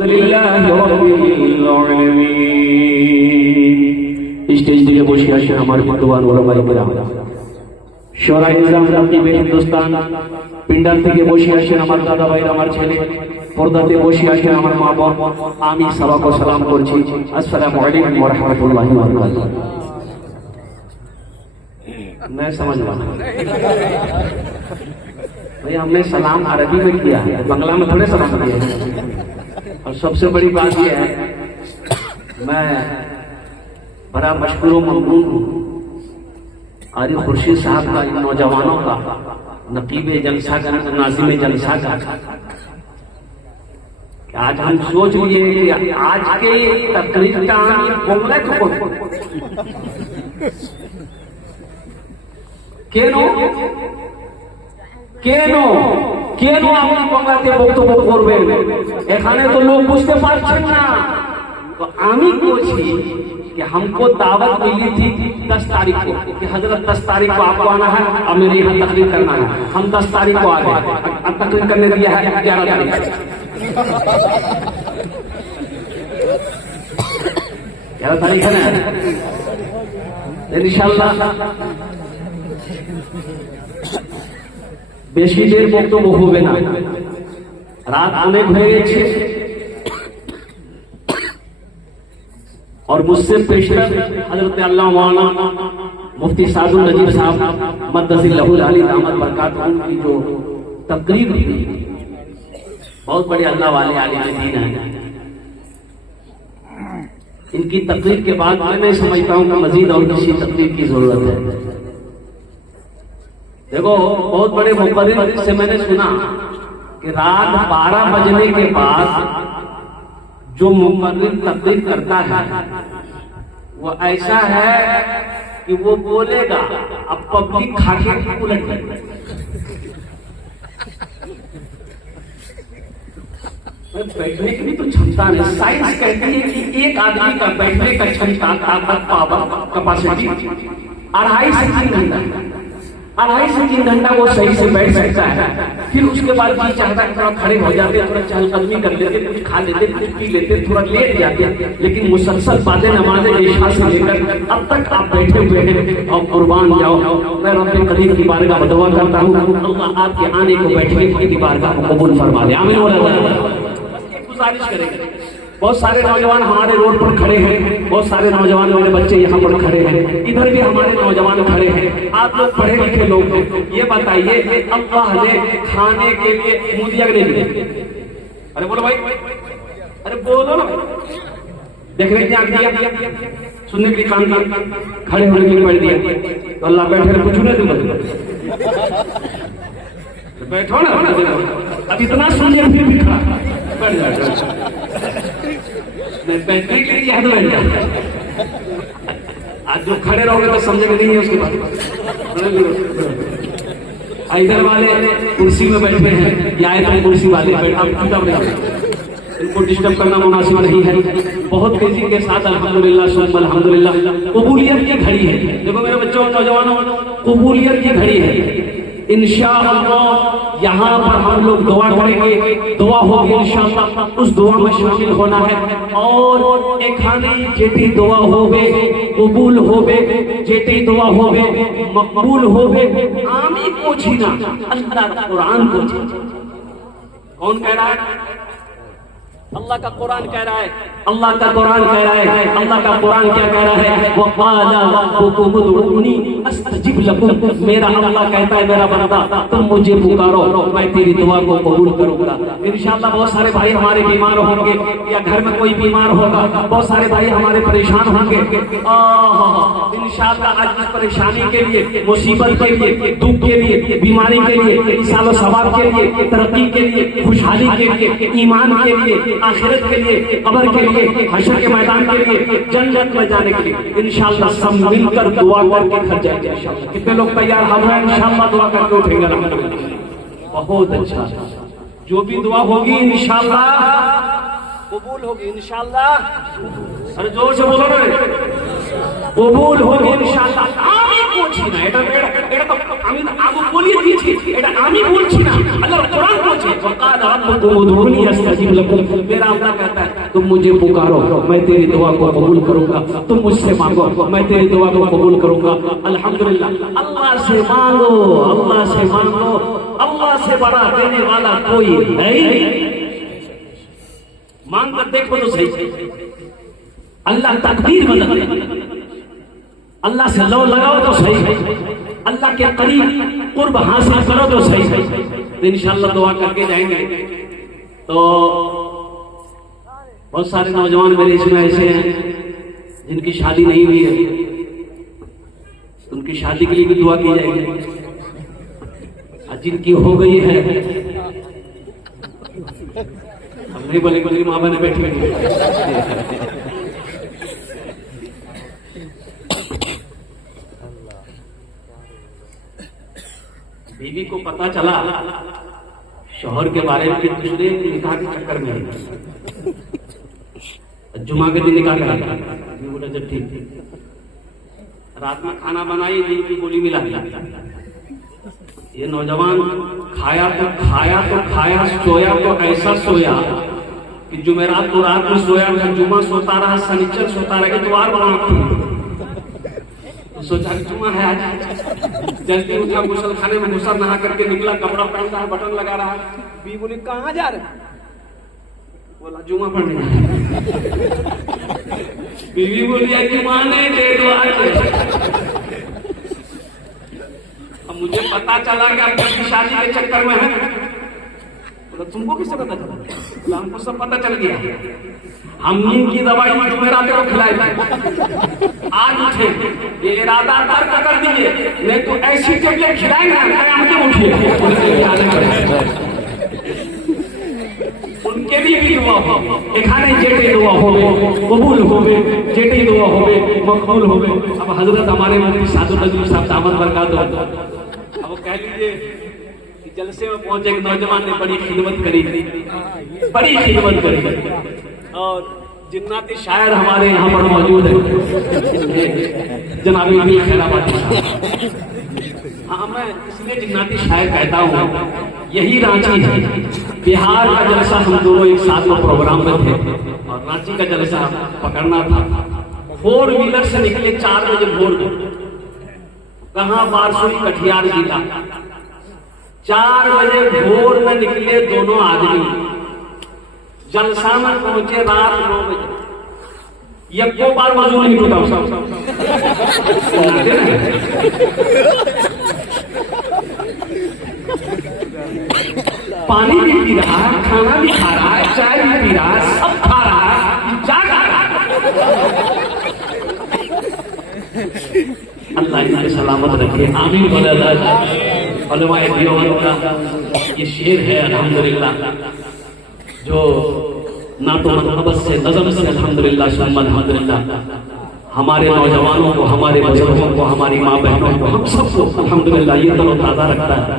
লিল্লাহি রাব্বিল আলামিন। স্টেজ থেকে বসে আসেন আমার বিদ্বান ওলামায়ে কেরাম, শোরায়ে নিজাম রাকিবে হিন্দুস্তান পিন্ডার থেকে বসে আসেন আমার দাদা ভাইরা, আমার ছেলে পর্দাতে বসে আসেন আমার মা বোন। আমি সবাইকে সালাম করছি, আসসালামু আলাইকুম ওয়া রাহমাতুল্লাহি ওয়া বারাকাতুহু। मैं समझ रहा हूँ भाई, हमने सलाम अरबी में किया है, बंगला में थोड़े सलाम किए हैं। और सबसे बड़ी बात यह है, मैं बड़ा मशहूर ममनून हूँ आरी खुर्शीद साहब का, इन नौजवानों का, नकीब जलसा का, नाज़िम जलसा का। आज हम सोच लिए कि आज के तकरीर का बोंगले को কেন কেন কেন আপনি বাংলাতে বক্তব্য করবেন? এখানে তো লোক বুঝতে পারছেন না। तो আমি বলছি कि हमको दावत मिली थी 10 तारीख को कि हजरत 10 तारीख को आपको आना है और मेरे यहाँ तकरीर करना है। हम 10 तारीख को आ गए, अब तकरीर करने दिया है 11 तारीख। 11 तारीख है ना, इंशाल्लाह বেশি দের বক্তব্য হবে না, রাত অনেক হয়ে গেছে। और मुझसे पेशरफ हजरत अल्लाह मौलाना मुफ्ती सादुल नजीब साहब मद्दसिल्लाहुल अली दामद बरकातहू की जो तकरीर थी, बहुत बड़े अल्लाह वाले आलिम दीन हैं। इनकी तकरीर के बाद मैं समझता हूँ कि मजीद और किसी तकरीर की जरूरत है। देखो, बहुत बड़े मुक़र्रिर से मैंने सुना कि रात 12 बजने के बाद जो मुक़र्रिर तकरीर करता है वो ऐसा है कि वो बोलेगा अब पब्लिक खाके उलट जाएगी। बैठने की भी तो क्षमता नहीं। साइंस कहती है कि एक आदमी का बैठने का क्षमता, ताकत, पावर, कैपेसिटी 2.5 से 3 घंटा, 2.5 से 3 घंटा वो सही से बैठ सकता है। फिर उसके बाद जी चाहता है थोड़ा खड़े हो जाते, थोड़ा चहलकदमी कर लेते, कुछ खा लेते, कुछ पी लेते, थोड़ा लेट जाते। लेकिन मुसलसल बातें नमाज़े इशा से लेकर अब तक आप बैठे हुए हैं और कुर्बान जाओ। मैं रब्बे करीम की बारगाह में दुआ करता हूँ, अल्लाह आपके आने को बैठने की बारगाह को कबूल फरमा ले। आमीन। गुजारिश करेंगे, बहुत सारे नौजवान हमारे रोड पर खड़े हैं, बहुत सारे नौजवान मेरे बच्चे यहाँ पर खड़े हैं, इधर भी हमारे नौजवान खड़े हैं। आप लोग पढ़े लिखे लोग हैं, ये बताइए अल्लाह ने खाने के लिए मुंह दिया नहीं दिया? अरे बोलो भाई, अरे बोलो ना। देखने की आंख दिया, सुनने की कान दिया, खड़े होने की बैठ दिया, तो अल्लाह बैठे कुछ नहीं दूंगा। बैठो ना, अब इतना सुनिए फिर भी खड़ा बैठ जाएगा। मैं बैठने के लिए बैठ जाऊँ। आज जो खड़े रहोगे तो समझेंगे नहीं है उसके बाद। इधर वाले कुर्सी में बैठे हैं या इधर कुर्सी वाले बैठा, इनको डिस्टर्ब करना मुनासिब नहीं है। बहुत तेजी के साथ अल्हम्दुलिल्लाह सुम्मा अल्हम्दुलिल्लाह कबूलियत की घड़ी है। देखो मेरे बच्चों नौजवानों, कबूलियत की घड़ी है। इंशाअल्लाह यहाँ पर हम लोग दुआ करेंगे, दुआ होगी इंशाअल्लाह, उस दुआ में शामिल होना है। और एखाने जेटी दुआ होवे कबूल होवे, जेटी दुआ होवे मकबूल होवे। आमी पूछी ना, अल्लाह का कुरान पूछी। कौन कह रहा है? अल्लाह का कुरान कह रहा है, अल्लाह का कुरान कह रहा है। अल्लाह का कुरान क्या कह रहा है? वक़ाला रब्बुकुम उदऊनी अस्तजिब लकुम। मेरा अल्लाह कहता है मेरा बंदा तुम मुझे पुकारो, मैं तेरी दुआ को कबूल करूंगा। इंशाअल्लाह बहुत सारे भाई हमारे बीमार होंगे या घर में कोई बीमार होगा, बहुत सारे भाई हमारे परेशान होंगे। इंशाअल्लाह आज इस परेशानी के लिए, मुसीबत के लिए, दुख के लिए, बीमारी के लिए, सालो सवाब के लिए, तरक्की के लिए, खुशहाली के लिए, ईमान के लिए, आखिरत के लिए, कब्र के लिए, हशर के मैदान के लिए, जन्नत में जाने के लिए इंशाअल्लाह सब मिलकर दुआ करके घर जाएंगे इंशाअल्लाह। कितने लोग तैयार हम हैं? इंशाअल्लाह दुआ करके उठेंगे। बहुत अच्छा, जो भी दुआ होगी इंशाअल्लाह कबूल होगी इंशाअल्लाह। अरे जोर से बोलो ना, कबूल होगी इंशाअल्लाह। आमीन पूछी ना, এটা তো আমি আবু বলিয়ে দিয়েছি, এটা আমি বলছি না, আল্লাহ কোরআন বলছে वक़ाल रब्बुकुम उदऊनी अस्तजिब लकुम। मेरा अल्लाह कहता है तुम मुझे पुकारो मैं तेरी दुआ को कबूल करूंगा, तुम मुझसे मांगो मैं तेरी दुआ को कबूल करूंगा। अल्हम्दुलिल्लाह, अल्लाह से मांगो, अल्लाह से मांगो, अल्लाह से बड़ा देने वाला कोई है ही नहीं। मांग कर देखो तो सही, अल्लाह तकदीर बदल दे, अल्लाह से लो लगाओ तो सही, अल्लाह के करीब कुर्ब हासिल करो तो सही। तो इंशाअल्लाह दुआ करके जाएंगे। तो बहुत सारे नौजवान मेरे इसमें ऐसे हैं जिनकी शादी नहीं हुई है, उनकी शादी के लिए भी दुआ की जाएगी। जिनकी हो गई है, हम नहीं बोले बोले माँ बहने बैठी हुई, बीवी को पता चला शौहर के बारे में कि दूसरे निकाह के चक्कर में है, जुमा के दिन निकाह करा, बोला जब ठीक, रात में खाना बनाई, दिन की गोली मिला दिया। ये नौजवान खाया तो खाया, सोया तो ऐसा सोया कि जुमेरात को रात में सोया, जुमा सोता रहा, शनिचर सोता रहा, इतवार बना तो सोचा कि जुमा है आज, जल्दी उठा, गुसल खाने में घुसा, नहा करके निकला, कपड़ा पहन रहा है, बटन लगा रहा है। बीवी बोली कहाँ जा रहे? बोला जुमा पढ़ने। बीवी बोली जुमा नहीं दे दो आज। अब मुझे पता चला कि आप शादी के चक्कर में है। बोला तुमको किससे पता चला? बोला हमको सब पता चल गया, हम नींद की दवाई जुमेरात को खिलाई थी, आज उठे ये इरादा तर्क कर दीजिए, नहीं तो ऐसी टेबलेट खिलाएंगे उनके भी दुआ हो, एखाने जेटे दुआ होवे कबूल होवे, जेटे दुआ होवे मकबूल होवे। अब हजरत हमारे मुफ्ती सादुल नजमी साहब दामद बरकात हो, अब कह लीजिए कि जलसे में पहुंचे एक नौजवान ने बड़ी खिदमत करी, बड़ी खिदमत करी, और जिन्नाती शायर हमारे यहाँ पर मौजूद है, जनाब अमीर खैराबाद। हाँ, मैं इसलिए जिन्नाती शायर कहता हूँ, यही रांची है। बिहार का जलसा हम दोनों एक साथ में प्रोग्राम में थे, और रांची का जलसा पकड़ना था। 4 व्हीलर से निकले 4 बजे भोर में, कहाँ बारसूरी कटिहार जिला। 4 बजे भोर में निकले दोनों आदमी, जलसा में पहुंचे रात 9 बजे। ये को बार मौजूद नहीं होता, पानी भी पी रहा है, खाना भी खा रहा है, चाय भी पी रहा है, सब खा रहा है, जा खा रहा है। अल्लाह इसे सलामत रखे, आमीन बोले। उलमाए देवबंद का ये शेर है अल्हम्दुलिल्लाह, जो ना तो मोहब्बत से नज़म से अल्हम्दुलिल्लाह सुम्मा अल्हम्दुलिल्लाह हमारे नौजवानों को, हमारे बुजुर्गों को, हमारी माँ बहनों को, हम सबको अल्हम्दुलिल्लाह ये तरोताज़ा रखता है।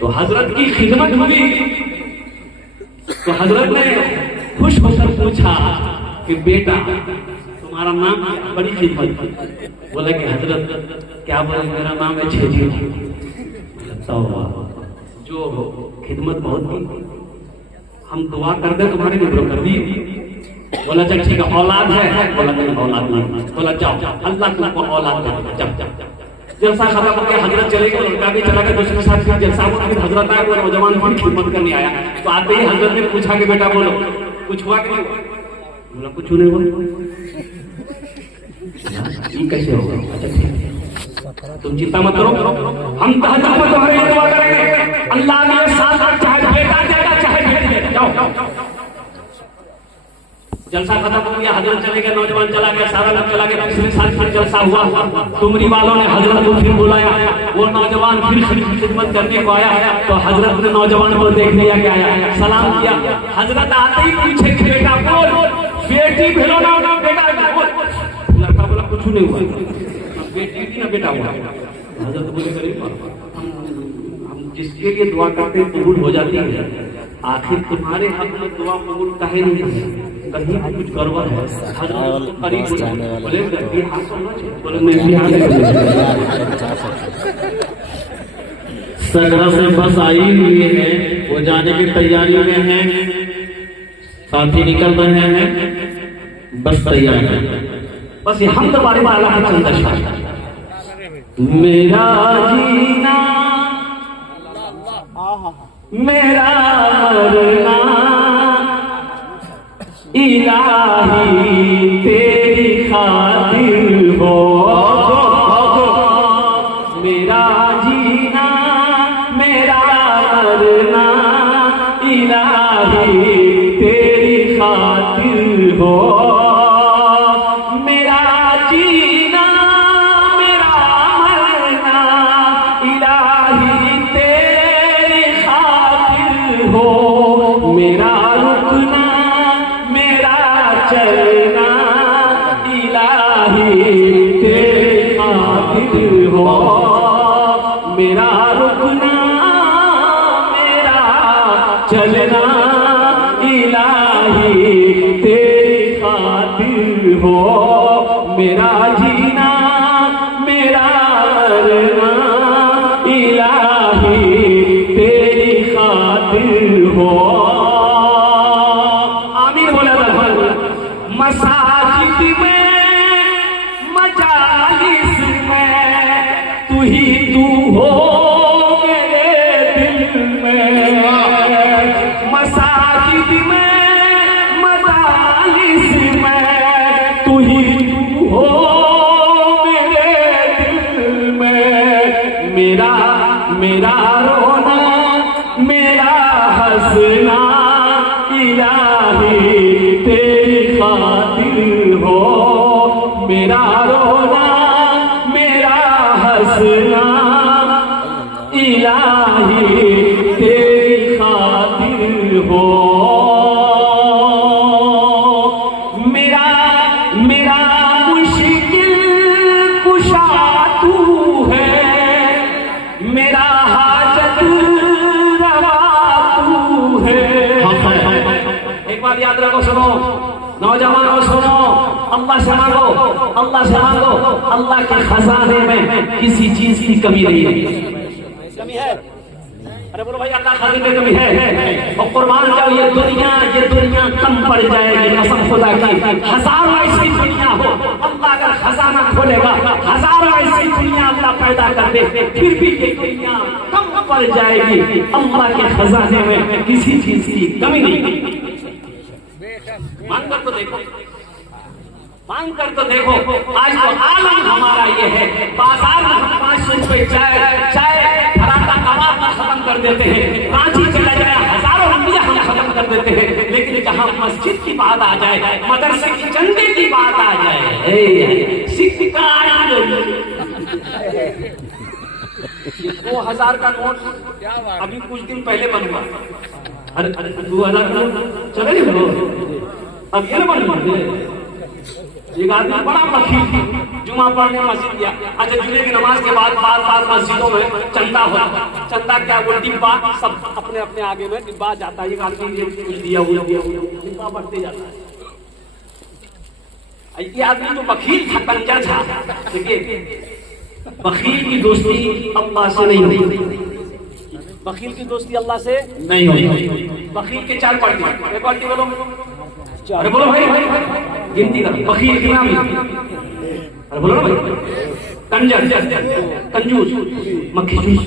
तो हजरत की खिदमत हुई, तो हजरत ने खुश होकर पूछा कि बेटा तुम्हारा नाम क्या? बड़ी खिदमत। बोला कि हजरत क्या बोले? मेरा नाम है छेजी। जो खिदमत बहुत की, हम दुआ कर दे तुम्हारे लिए कर दी। बोला चल ठीक है, औलाद है? बोला नहीं औलाद नहीं। बोला जाओ अल्लाह तुमको औलाद दे, जाओ। जलसा खत्म हो गया, हजरत चले गए, लड़का भी चला गया, दूसरे साथ फिर जलसा हुआ, फिर हजरत आया, वो नौजवान फिर खिदमत करने आया। तो आते ही हजरत ने पूछा कि बेटा बोलो कुछ हुआ कि नहीं हुआ? बोला कुछ नहीं हुआ। ये कैसे होगा? अच्छा ठीक है, तुम चिंता मत करो, हम तहज्जुद में तुम्हारे लिए दुआ करेंगे, अल्लाह ने साथ चाहे बेटा देगा चाहे बेटी देगा। जाओ। जलसा खत्म हो गया, हजरत चले गए, नौजवान चला गया, सारा लोग चला गया। पिछले साल फिर जलसा हुआ, तुमरी वालों ने हजरत को फिर बुलाया, वो नौजवान फिर खिदमत करने को आया। तो हजरत ने नौजवान को देख लिया कि आया, सलाम किया। हजरत आते ही पूछे कि बेटा बोल, बेटी भेलो ना बेटा बोल। लड़का बोला कुछ नहीं हुआ, बेटी थी ना बेटा हुआ। हजरत बोले हम जिसके लिए दुआ करते हैं कबूल हो जाती है, आखिर तुम्हारे हक में दुआ कबूल काहे नहीं है? कहीं भी कुछ गड़बड़ है, करीब बोले बिहार करना चाहिए, बोले मैं बिहार सगरा से बस आई हुई है, वो जाने की तैयारी में है, साथी निकल रहे हैं, बस तैयार है, बस ये हम तुम्हारे वाला है चंद्रशा मेरा जीना मेरा मरना इलाही तेरी खातिर हो, मेरा जीना मेरा मरना इलाही तेरी खातिर हो, मेरा जीना मेरा मरना इलाही तेरी खातिर हो, मेरा रुकना मेरा चलना इलाही तेरी खातिर हो, मेरा रुकना मेरा चलना इलाही तेरी खातिर हो, मेरा जीना मेरा मरना इलाही तेरी खातिर हो। आमीन बोला मसाजिद में मजालिस में तू ही तू हो मेरे दिल में, मसाजिद में मजालिस में तू ही तू हो मेरे दिल में, मेरा मेरा रोना मेरा हंसना इलाही तेरी खातिर हो, मेरा रोना मेरा हंसना इलाही तेरी खातिर हो, मेरा मेरा मुश्किल कुशा तू है, मेरा हाजत रवा तू है। एक बात याद रखो, सुनो नौजवानों, सुनो, अल्लाह से मांगो, अल्लाह से मांगो, अल्लाह के खजाने में किसी चीज की कमी नहीं है। कमी है? अरे बोलो भाई, अल्लाह खजाने में कमी है। और कुर्बान जाओ, ये दुनिया कम पड़ जाएगी कसम खुदा की। हजारों ऐसी दुनिया हो, अल्लाह अगर खजाना खोलेगा, हजारों ऐसी दुनिया अल्लाह पैदा कर दे, फिर भी ये दुनिया कम पड़ जाएगी। अल्लाह के खजाने में किसी चीज की कमी नहीं। मांग कर तो देखो, मांग कर तो देखो। आज तो आलम हमारा ये है, बाजार में हम 500 रुपए चाय पराठा कबाब का खत्म कर देते हैं, रांची चला जाए हजारों रुपया हम खत्म कर देते हैं, लेकिन जहाँ मस्जिद की बात आ जाए, मदरसे की चंदे की बात आ जाए, शिक्षा 2000 का नोट अभी कुछ दिन पहले बनवा, अरे 2000 का नोट चले अब ये बन एक आदमी बड़ा बखील थी, जुमा पढ़ने मस्जिद गया। अच्छा, जुमे की नमाज के बाद बार मस्जिदों में चंदा हो, चंदा क्या वो डिब्बा सब अपने अपने आगे में डिब्बा जाता है, एक आदमी कुछ दिया हुआ डिब्बा बढ़ते जाता है। ये आदमी जो बखील था, कंजर था, देखिए बखील की दोस्ती अल्लाह से नहीं होती, बखील की दोस्ती अल्लाह से नहीं होती। बखील के 4 क्वालिटी, एक क्वालिटी बोलो, अरे बोलो भाई, गिनती करो। बखील के नाम, अरे बोलो ना भाई, कंजर, कंजूस, मक्खी जूस,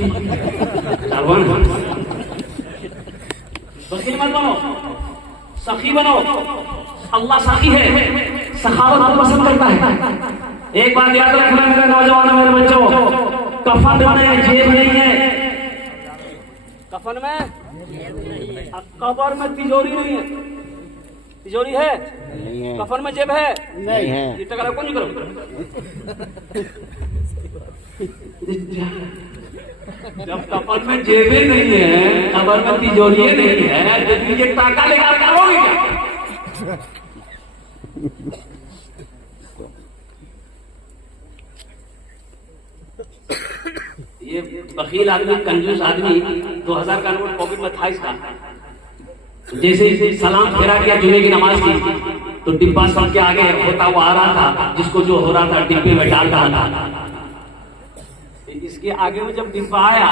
बखील मत बनो, सखी बनो। अल्लाह सखी है, सखावत को पसंद करता है। एक बात याद रखना मेरे नौजवानों, मेरे बच्चों, कफन में जेब नहीं है, कफन में, कब्र में तिजोरी नहीं है, तिजोरी है नहीं है, कफन में जेब है नहीं है, ये टकरा कौन करो। जब कफन में जेबें नहीं है, कब्र में तिजोरी नहीं है, तो ये टाका लेकर करोगे क्या? ये बखील आदमी, कंजूस आदमी 2000 का नोट पॉकेट में था इसका, जैसे सलाम फेरा किया जुमे की नमाज की, तो डिब्बा सबके आगे होता हुआ आ रहा था, जिसको जो हो रहा था डिब्बे में डाल रहा था। इसके आगे में जब डिब्बा आया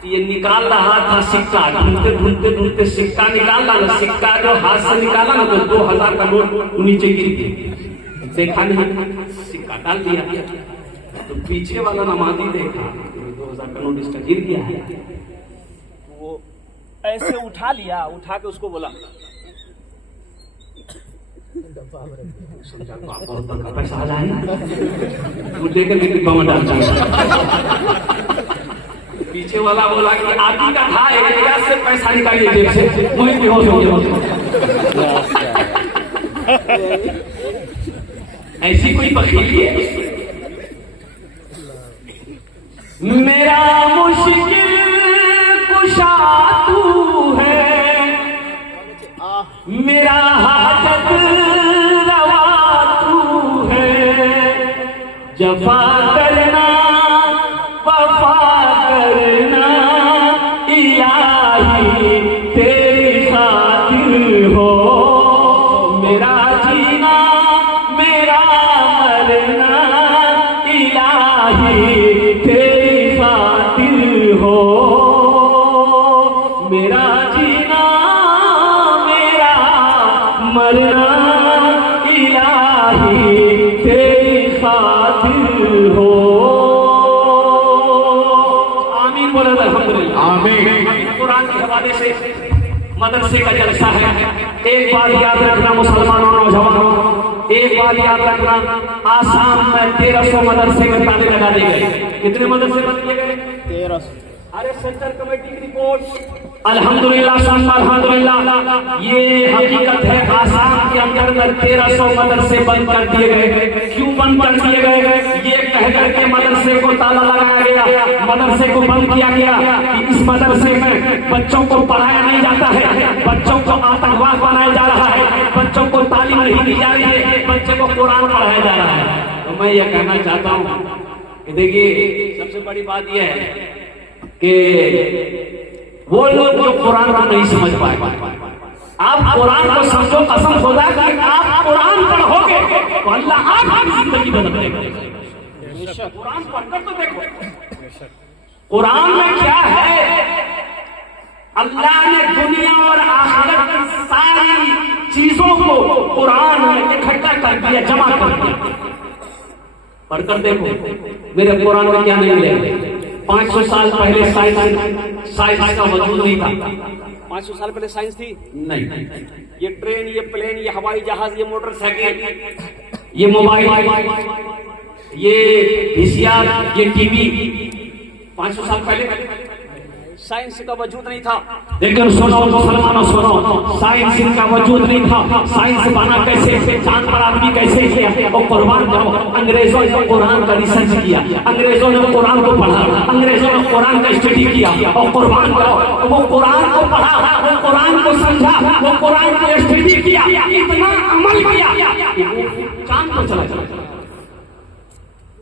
तो ये निकाल रहा था सिक्का, ढूंढते ढूंढते ढूंढते सिक्का निकाल रहा, सिक्का जो हाथ से निकाला ना तो 2000 का नोट नीचे गिर गया, देखा नहीं, सिक्का डाल दिया। तो पीछे वाला नमाजी देखा 2000 का नोट इसका गिर गया है, वो ऐसे उठा लिया, उठा के उसको बोला बहुत बड़ा पैसा आ जाएगा, तू लेकर के डिब्बा में डाल दिया। पीछे वाला बोला कि आदि का था, एक जगह से पैसा निकालिए जेब से, मुझे बेहोश हो गया। ऐसी कोई बखीली है? मेरा मुश्किल कुशा तू है, मेरा हाजत रवा तू है, जफा करना वफा करना इलाही तेरी खातिर हो, मेरा जीना मेरा मरना इलाही तेरी खातिर हो, मेरा जीना मेरा मरना इलाही तेरी खातिर हो। आमीन बोले अल्हम्दुलिल्लाह। आमीन। कुरान के हवाले से मदरसे का जलसा है। एक बात याद रखना मुसलमानों नौजवानों, एक बात याद रखना, आसाम में 1300 मदरसे में ताले लगा दिए गए। कितने मदरसे बन दिए गए? 1300। अरे सेंट्रल कमेटी की रिपोर्ट अल्हम्दुलिल्लाह अल्हम्दुलिल्लाह, ये हकीकत है, आसाम के अंदर 1300 मदरसे बंद कर दिए गए। क्यों बंद कर दिए गए? ये कह करके मदरसे को ताला लगाया गया, मदरसे को बंद किया गया कि इस मदरसे में बच्चों को पढ़ाया नहीं जाता है, बच्चों को आतंकवाद बनाया जा रहा है, बच्चों को तालीम नहीं दी जा रही है, बच्चे को कुरान पढ़ाया जा रहा है। तो मैं ये कहना चाहता हूँ कि देखिए, सबसे बड़ी बात यह है कि वो लोग जो कुरान को नहीं समझ पाए, आप कुरान को समझो, कसम खुदा कि आप कुरान पढ़ोगे तो अल्लाह आपकी जिंदगी बदल देगा। कुरान पढ़कर तो देखो कुरान में क्या है। अल्लाह ने दुनिया और आखिरत की सारी चीजों को कुरान में इकट्ठा कर दिया, जमा कर दिया। पढ़कर देखो, मेरे कुरान में क्या नहीं मिलेगा। 500 साल पहले साइंस का वजूद नहीं था। 500 साल पहले साइंस थी नहीं। ये ट्रेन, ये प्लेन, ये हवाई जहाज, ये मोटरसाइकिल, ये मोबाइल, ये वीसीआर, ये टीवी 500 साल पहले साइंस का वजूद नहीं था। लेकिन सुनो मुसलमानों सुनो, साइंस का वजूद नहीं था। साइंस बना कैसे, चांद पर आदमी कैसे किया, और कुरान करो। अंग्रेजों ने कुरान का रिसर्च किया, अंग्रेजों ने कुरान को पढ़ा, अंग्रेजों ने कुरान का स्टडी किया, और कुरान करो। वो कुरान को पढ़ा, वो कुरान को समझा, वो कुरान को स्टडी किया, इतना अमल किया, चांद पर चला गया।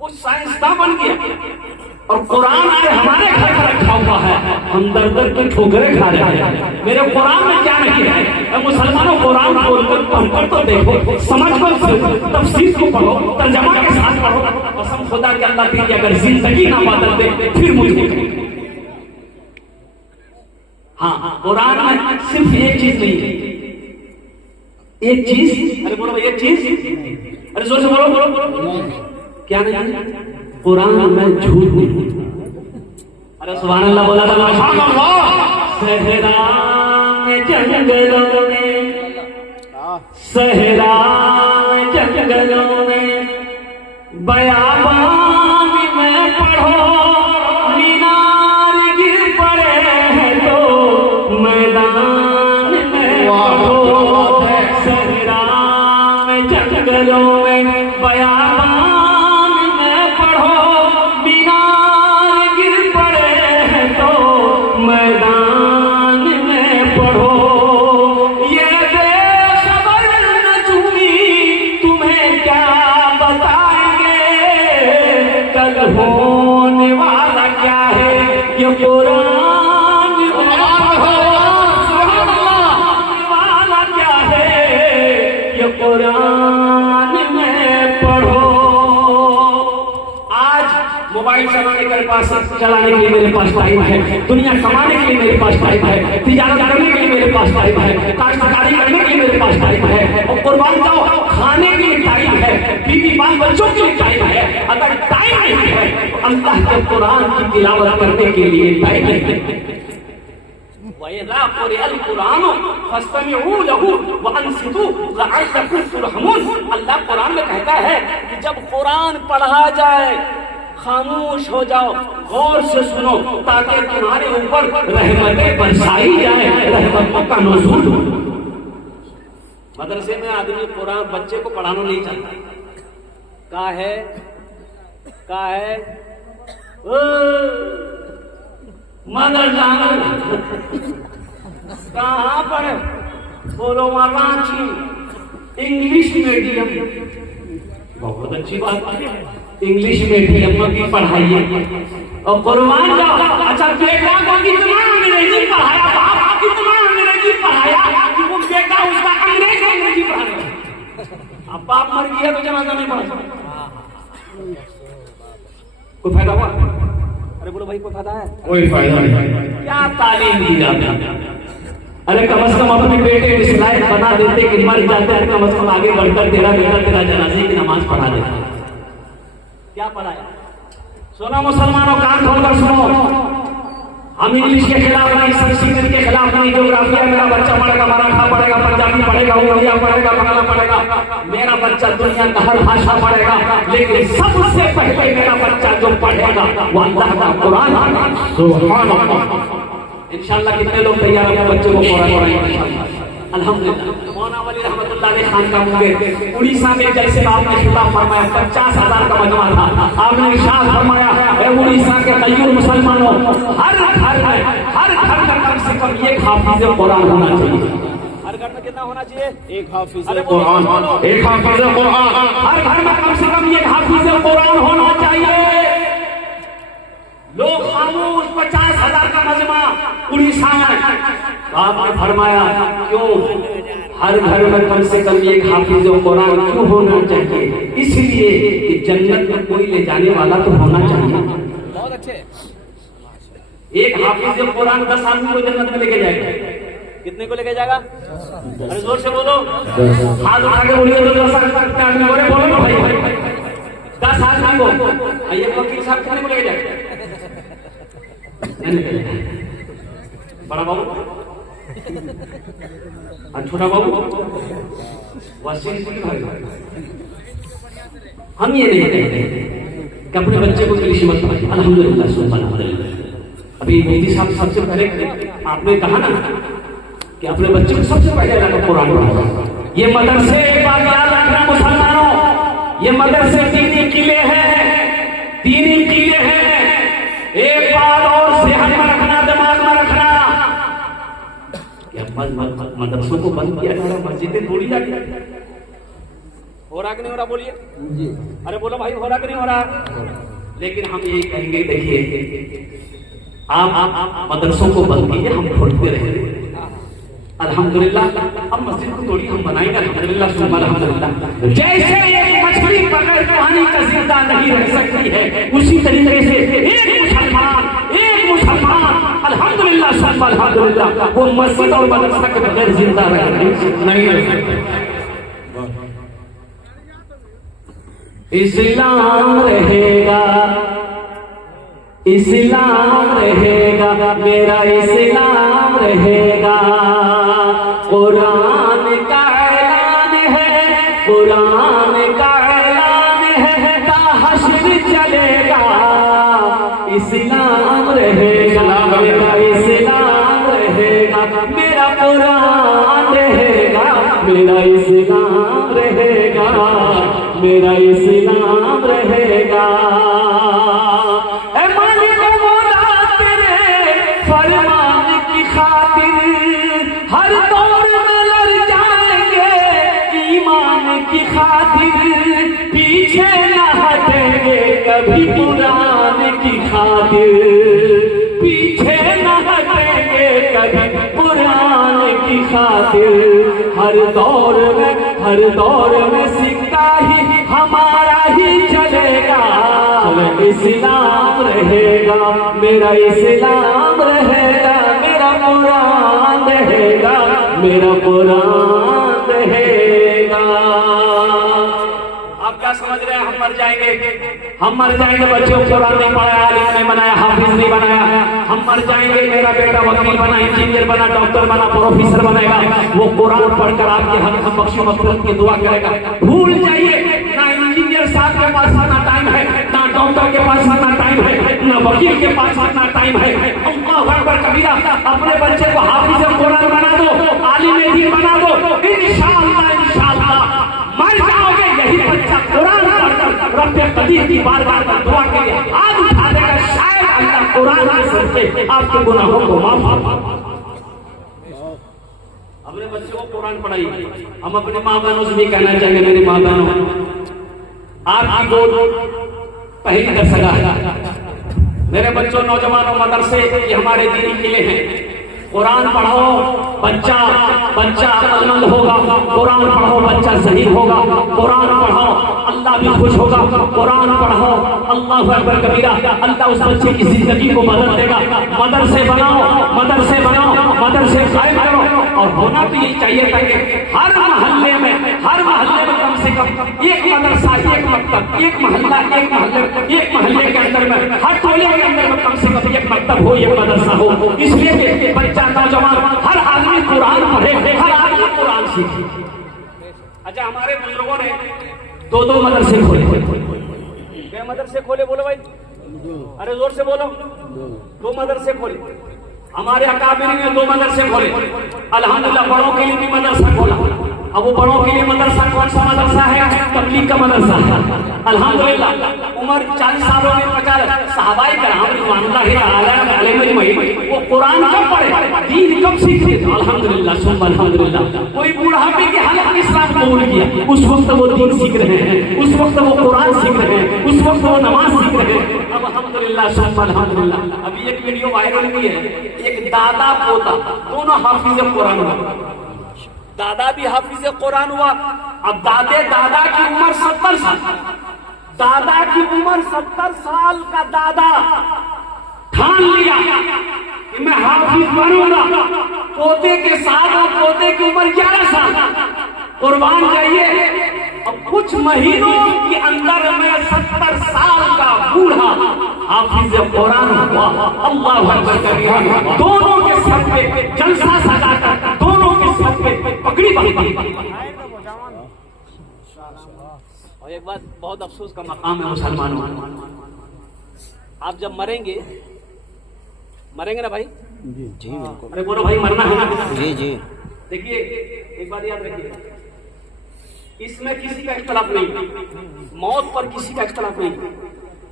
वो साइंसदान बन गया। और कुरान आज हमारे घर पर रखा हुआ है, हम दर दर की ठोकरें खा रहे हैं। मेरे कुरान में क्या नहीं है? मुसलमानों, कुरान खोलकर पढ़कर तो देखो, समझकर तफसीर को पढ़ो, तर्जमा के साथ पढ़ो। कसम खुदा के अल्लाह की अगर जिंदगी ना बदल दे फिर मुझे। हाँ, कुरान में सिर्फ एक चीज नहीं है, एक चीज, अरे बोलो एक चीज, अरे जोर से बोलो बोलो बोलो, क्या नहीं? कुरान में झूठ नहीं। अरे सुभान अल्लाह बोला था, सहरा में जंगलों में, सहरा में जंगलों में, बयाबान में पढ़ो, मीनार गिर पड़े हैं तो मैदान में पढ़ो। सहरा में जंगलों में, बयाबान मैदान में पढ़ो। ये बेखबर नजूमी तुम्हें क्या बताएंगे, कल होने वाला क्या है, ये कुरान में पढ़ो। पास चलाने के लिए मेरे पास टाइम है, दुनिया कमाने के लिए मेरे पास टाइम है, तिजारत करने के लिए मेरे पास टाइम है, काश्तकारी करने के लिए मेरे पास टाइम है, और कुर्बान जाओ खाने के लिए टाइम है, बीवी बाल बच्चों के लिए टाइम है। अगर टाइम नहीं है तो अल्लाह के कुरान की तिलावत करने के लिए टाइम है। वइज़ा क़ुरिअल कुरान फस्तमिऊ लहू वअनसितू लअल्लकुम तुरहमून। अल्लाह कुरान में कहता है कि जब कुरान पढ़ा जाए खामोश हो जाओ, गौर से सुनो, ताकि तुम्हारे ऊपर रहमतें बरसाई जाए, रहमतों का नुज़ूल हो। मदरसे में आदमी कुरान बच्चे को पढ़ाना नहीं चाहता, का है मदरसा कहाँ पर बोलो रांची इंग्लिश मीडियम, बहुत अच्छी बात है, इंग्लिश मीडियम की पढ़ाई है। और कुर्बान जाओ, अच्छा बेटा को कितना अंग्रेजी पढ़ाया, बाप कितना अंग्रेजी पढ़ाया कि वो बेटा उसका अंग्रेजी पढ़ाया। अब बाप मर गया तो जनाजा नहीं पढ़ा, कोई फायदा हुआ? अरे बोलो भाई कोई फायदा है? कोई फायदा नहीं। क्या तालीम दी जाती है? अरे कम से कम अपने बेटे को इस लायक बना देते कि मर जाते हैं, कम से कम आगे बढ़कर तेरा बेटा तेरा जनाजे की नमाज पढ़ा देता। क्या पढ़ाया? सुनो मुसलमानों, कान खोलकर सुनो, हम इंग्लिश के खिलाफ नहीं, संस्कृत के खिलाफ नहीं, ज्योग्राफिया मेरा बच्चा पढ़ेगा, मराठा पढ़ेगा, पंजाबी पढ़ेगा, उड़िया पढ़ेगा, बांग्ला पढ़ेगा, मेरा बच्चा दुनिया का हर भाषा पढ़ेगा, लेकिन सबसे पहले मेरा बच्चा जो पढ़ेगा वो अल्लाह का कुरान। सुभान अल्लाह। इंशाअल्लाह कितने लोग तैयार हैं बच्चे को कुरान पढ़ाएंगे? अल्हम्दुलिल्लाह। मौलाना वली रहमतुल्लाह अलैह खान का मुंगेर उड़ीसा में जैसे आपने खिताब फरमाया 50,000 का मजमा था, आपने इरशाद फरमाया उड़ीसा के कईयों मुसलमानों हर घर में कम से कम एक हाफिज़ कुरान होना चाहिए। हर घर में कितना होना चाहिए? एक हाफिज़ कुरान। एक हाफिज़ कुरान हर घर में कम से कम एक हाफिज़ कुरान होना चाहिए। लोग खामोश, 50,000 का मजमा उड़ीसा में, आपने फरमाया क्यों? हर घर में कम से कम एक हाफिज़ कुरान क्यों होना चाहिए? इसलिए कि जन्नत में कोई ले जाने वाला तो होना चाहिए। बहुत अच्छे। एक हाफिज़ कुरान 10 आदमी को जन्नत में लेके जाएगा। कितने को लेके जाएगा? अरे जोर से बोलो, हाथ उठा के बोलिए। 10 आदमी बोले, बोलो भाई 10 आदमी को। ये वकील साहब कितने को लेके जाएगा? बड़ा बाबू और छोटा बाबू वसीम भाई, हम ये नहीं कहते कि अपने बच्चे को इंग्लिश मत पढ़ाइए। अल्हम्दुलिल्लाह अल्हम्दुलिल्लाह। अभी मोदी साहब सबसे पहले आपने कहा ना कि अपने बच्चे को सबसे पहले अल्लाह का कुरान पढ़ाओ। ये मदरसे, एक बात याद रखना मुसलमानों, ये मदरसे दीनी किले हैं, दीनी किले हैं। एक बात और ज़हन में रखना, दिमाग में रखना, मदरसों को बंद किया जा रहा, मस्जिदें तोड़ी जा रही। हो रहा कि नहीं हो रहा? बोलिए जी। अरे बोलो भाई, हो रहा कि नहीं हो रहा? लेकिन हम यही कहेंगे, देखिए आप मदरसों को बंद कीजिए, हम खोलते रहेंगे। अल्हम्दुलिल्लाह हम मस्जिद को तोड़ी, हम बनाएंगे। अल्हम्दुलिल्लाह सुबह अल्हम्दुलिल्लाह। जैसे एक मछली पकड़ पानी का जिंदा नहीं रह सकती है, उसी तरीके से एक मुसलमान अल्हम्दुलिल्लाह सुबह अल्हम्दुलिल्लाह वो मस्जिद और मदरसा के बगैर जिंदा नहीं रह सकता। इस्लाम रहेगा, इस्लाम रहेगा, मेरा इस्लाम रहेगा। कुरान का ऐलान है, कुरान का ऐलान है, का हश्र चलेगा। इस्लाम रहेगा, मेरा इस्लाम रहेगा, मेरा कुरान रहेगा, मेरा इस्लाम रहेगा, मेरा इस्लाम रहेगा। हर दौर में लड़ जाएंगे ईमान की खातिर, पीछे न हटेंगे कभी कुरान की खातिर, पीछे न हटेंगे कभी कुरान की खातिर। हर दौर में सिक्का ही हमारा ही चलेगा, इस्लाम रहेगा। रहेगा, मेरा इस्लाम रहेगा, मेरा कुरान रहेगा, मेरा कुरान रहेगा। आप क्या समझ रहे हैं? हम मर जाएंगे, हम मर जाएंगे, बच्चों को कुरान नहीं पढ़ाया, आलिम नहीं बनाया, हाफिज नहीं बनाया। हम मर जाएंगे, मेरा बेटा वकील बना, इंजीनियर बना, डॉक्टर बना, प्रोफेसर बनेगा, वो कुरान पढ़कर आपके हक में बख्शो मग़फ़िरत की दुआ करेगा। भूल जाइए, ना इंजीनियर साहब के पास इतना टाइम है, ना डॉक्टर के पास इतना टाइम है, ना वकील के पास इतना टाइम है। अल्लाहु अकबर कबीरा। अपने बच्चे को हाफिज कुरान बना दो, आलिम दीन बना दो, इंशाअल्लाह इंशाअल्लाह मर जाओगे, यही बच्चा कुरान पढ़कर रब्बे कदीर की बारगाह में दुआ के लिए हाथ उठा देगा, शायद अल्लाह कुरान के सदके आपके गुनाहों को माफ कर। अपने बच्चों को कुरान पढ़ाइए। हम अपने माँ बहनों से भी कहना चाहेंगे, मेरी माँ बहनों, आपकी गोद पहली दरसगा है। मेरे बच्चों, नौजवानों, मदरसे ये हमारे दीनी किले हैं। कुरान पढ़ो, बच्चा अक्लमंद होगा। कुरान पढ़ो, बच्चा ज़हीन होगा। कुरान पढ़ो, अल्लाह भी खुश होगा। कुरान पढ़ो, अल्लाहु अकबर कबीरा, अल्लाह उस बच्चे की जिंदगी को बदल देगा। मदरसे बनाओ, मदरसे बनाओ, मदरसे कायम करो। और होना तो यही चाहिए ताकि हर महल्ले में कम से कम एक मदरसा, एक मकतब, एक महल्ला, एक महल्ले के अंदर में, हर टोले के अंदर में कम से कम एक मकतब हो, एक मदरसा हो। इसलिए कि बच्चा, नौजवान, हर आदमी कुरान पढ़े, हर आदमी कुरान सीखे। अच्छा, हमारे बुजुर्गों ने दो मदरसे खोले। क्या मदरसे खोले? बोलो भाई, अरे जोर से बोलो। दो मदरसे खोले। हमारे अकाबिर ने 2 मदरसे खोले। अल्हम्दुलिल्लाह, बड़ों के लिए भी मदरसा खोला। अब वो बड़ों के लिए मदरसा कौन सा मदरसा है? तबलीग का मदरसा। अल्हम्दुलिल्लाह, उम्र 40 सालों में 50 सहाबाए कराम वो कुरान कब पढ़े, दीन कब सीखे? अल्हम्दुलिल्लाह सुम्मा अल्हम्दुलिल्लाह। कोई बुढ़ापे के हालत में इस्लाम कबूल किया, उस वक्त वो दीन सीख रहे हैं, उस वक्त वो कुरान सीख रहे हैं, उस वक्त वो नमाज सीख रहे हैं। अब अल्हम्दुलिल्लाह सुम्मा अल्हम्दुलिल्लाह। अभी एक वीडियो वायरल हुई है, एक दादा पोता दोनों हाफिज कुरान हुआ। दादा भी हाफिज कुरान हुआ। अब दादा की उम्र 70 साल, दादा की उम्र 70 साल का दादा ठान लिया कि मैं हाफिज बनूंगा। पोते के साथ, और पोते की उम्र 11 साल। कुर्बान जाइए, अब कुछ महीनों के अंदर में 70 साल का बूढ़ा हाफिज कुरान हुआ। अल्लाहु अकबर कबीरा। दोनों के सर पे जलसा सजाकर, दोनों के सर पे पगड़ी बांधी। और एक बात बहुत अफसोस का मकाम है मुसलमानों, आप जब मरेंगे ना भाई? जी बिल्कुल। अरे बोलो भाई, मरना है ना? जी। देखिए, एक बात याद रखिए, इसमें किसी का इख्तलाफ नहीं, मौत पर किसी का इख्तलाफ नहीं।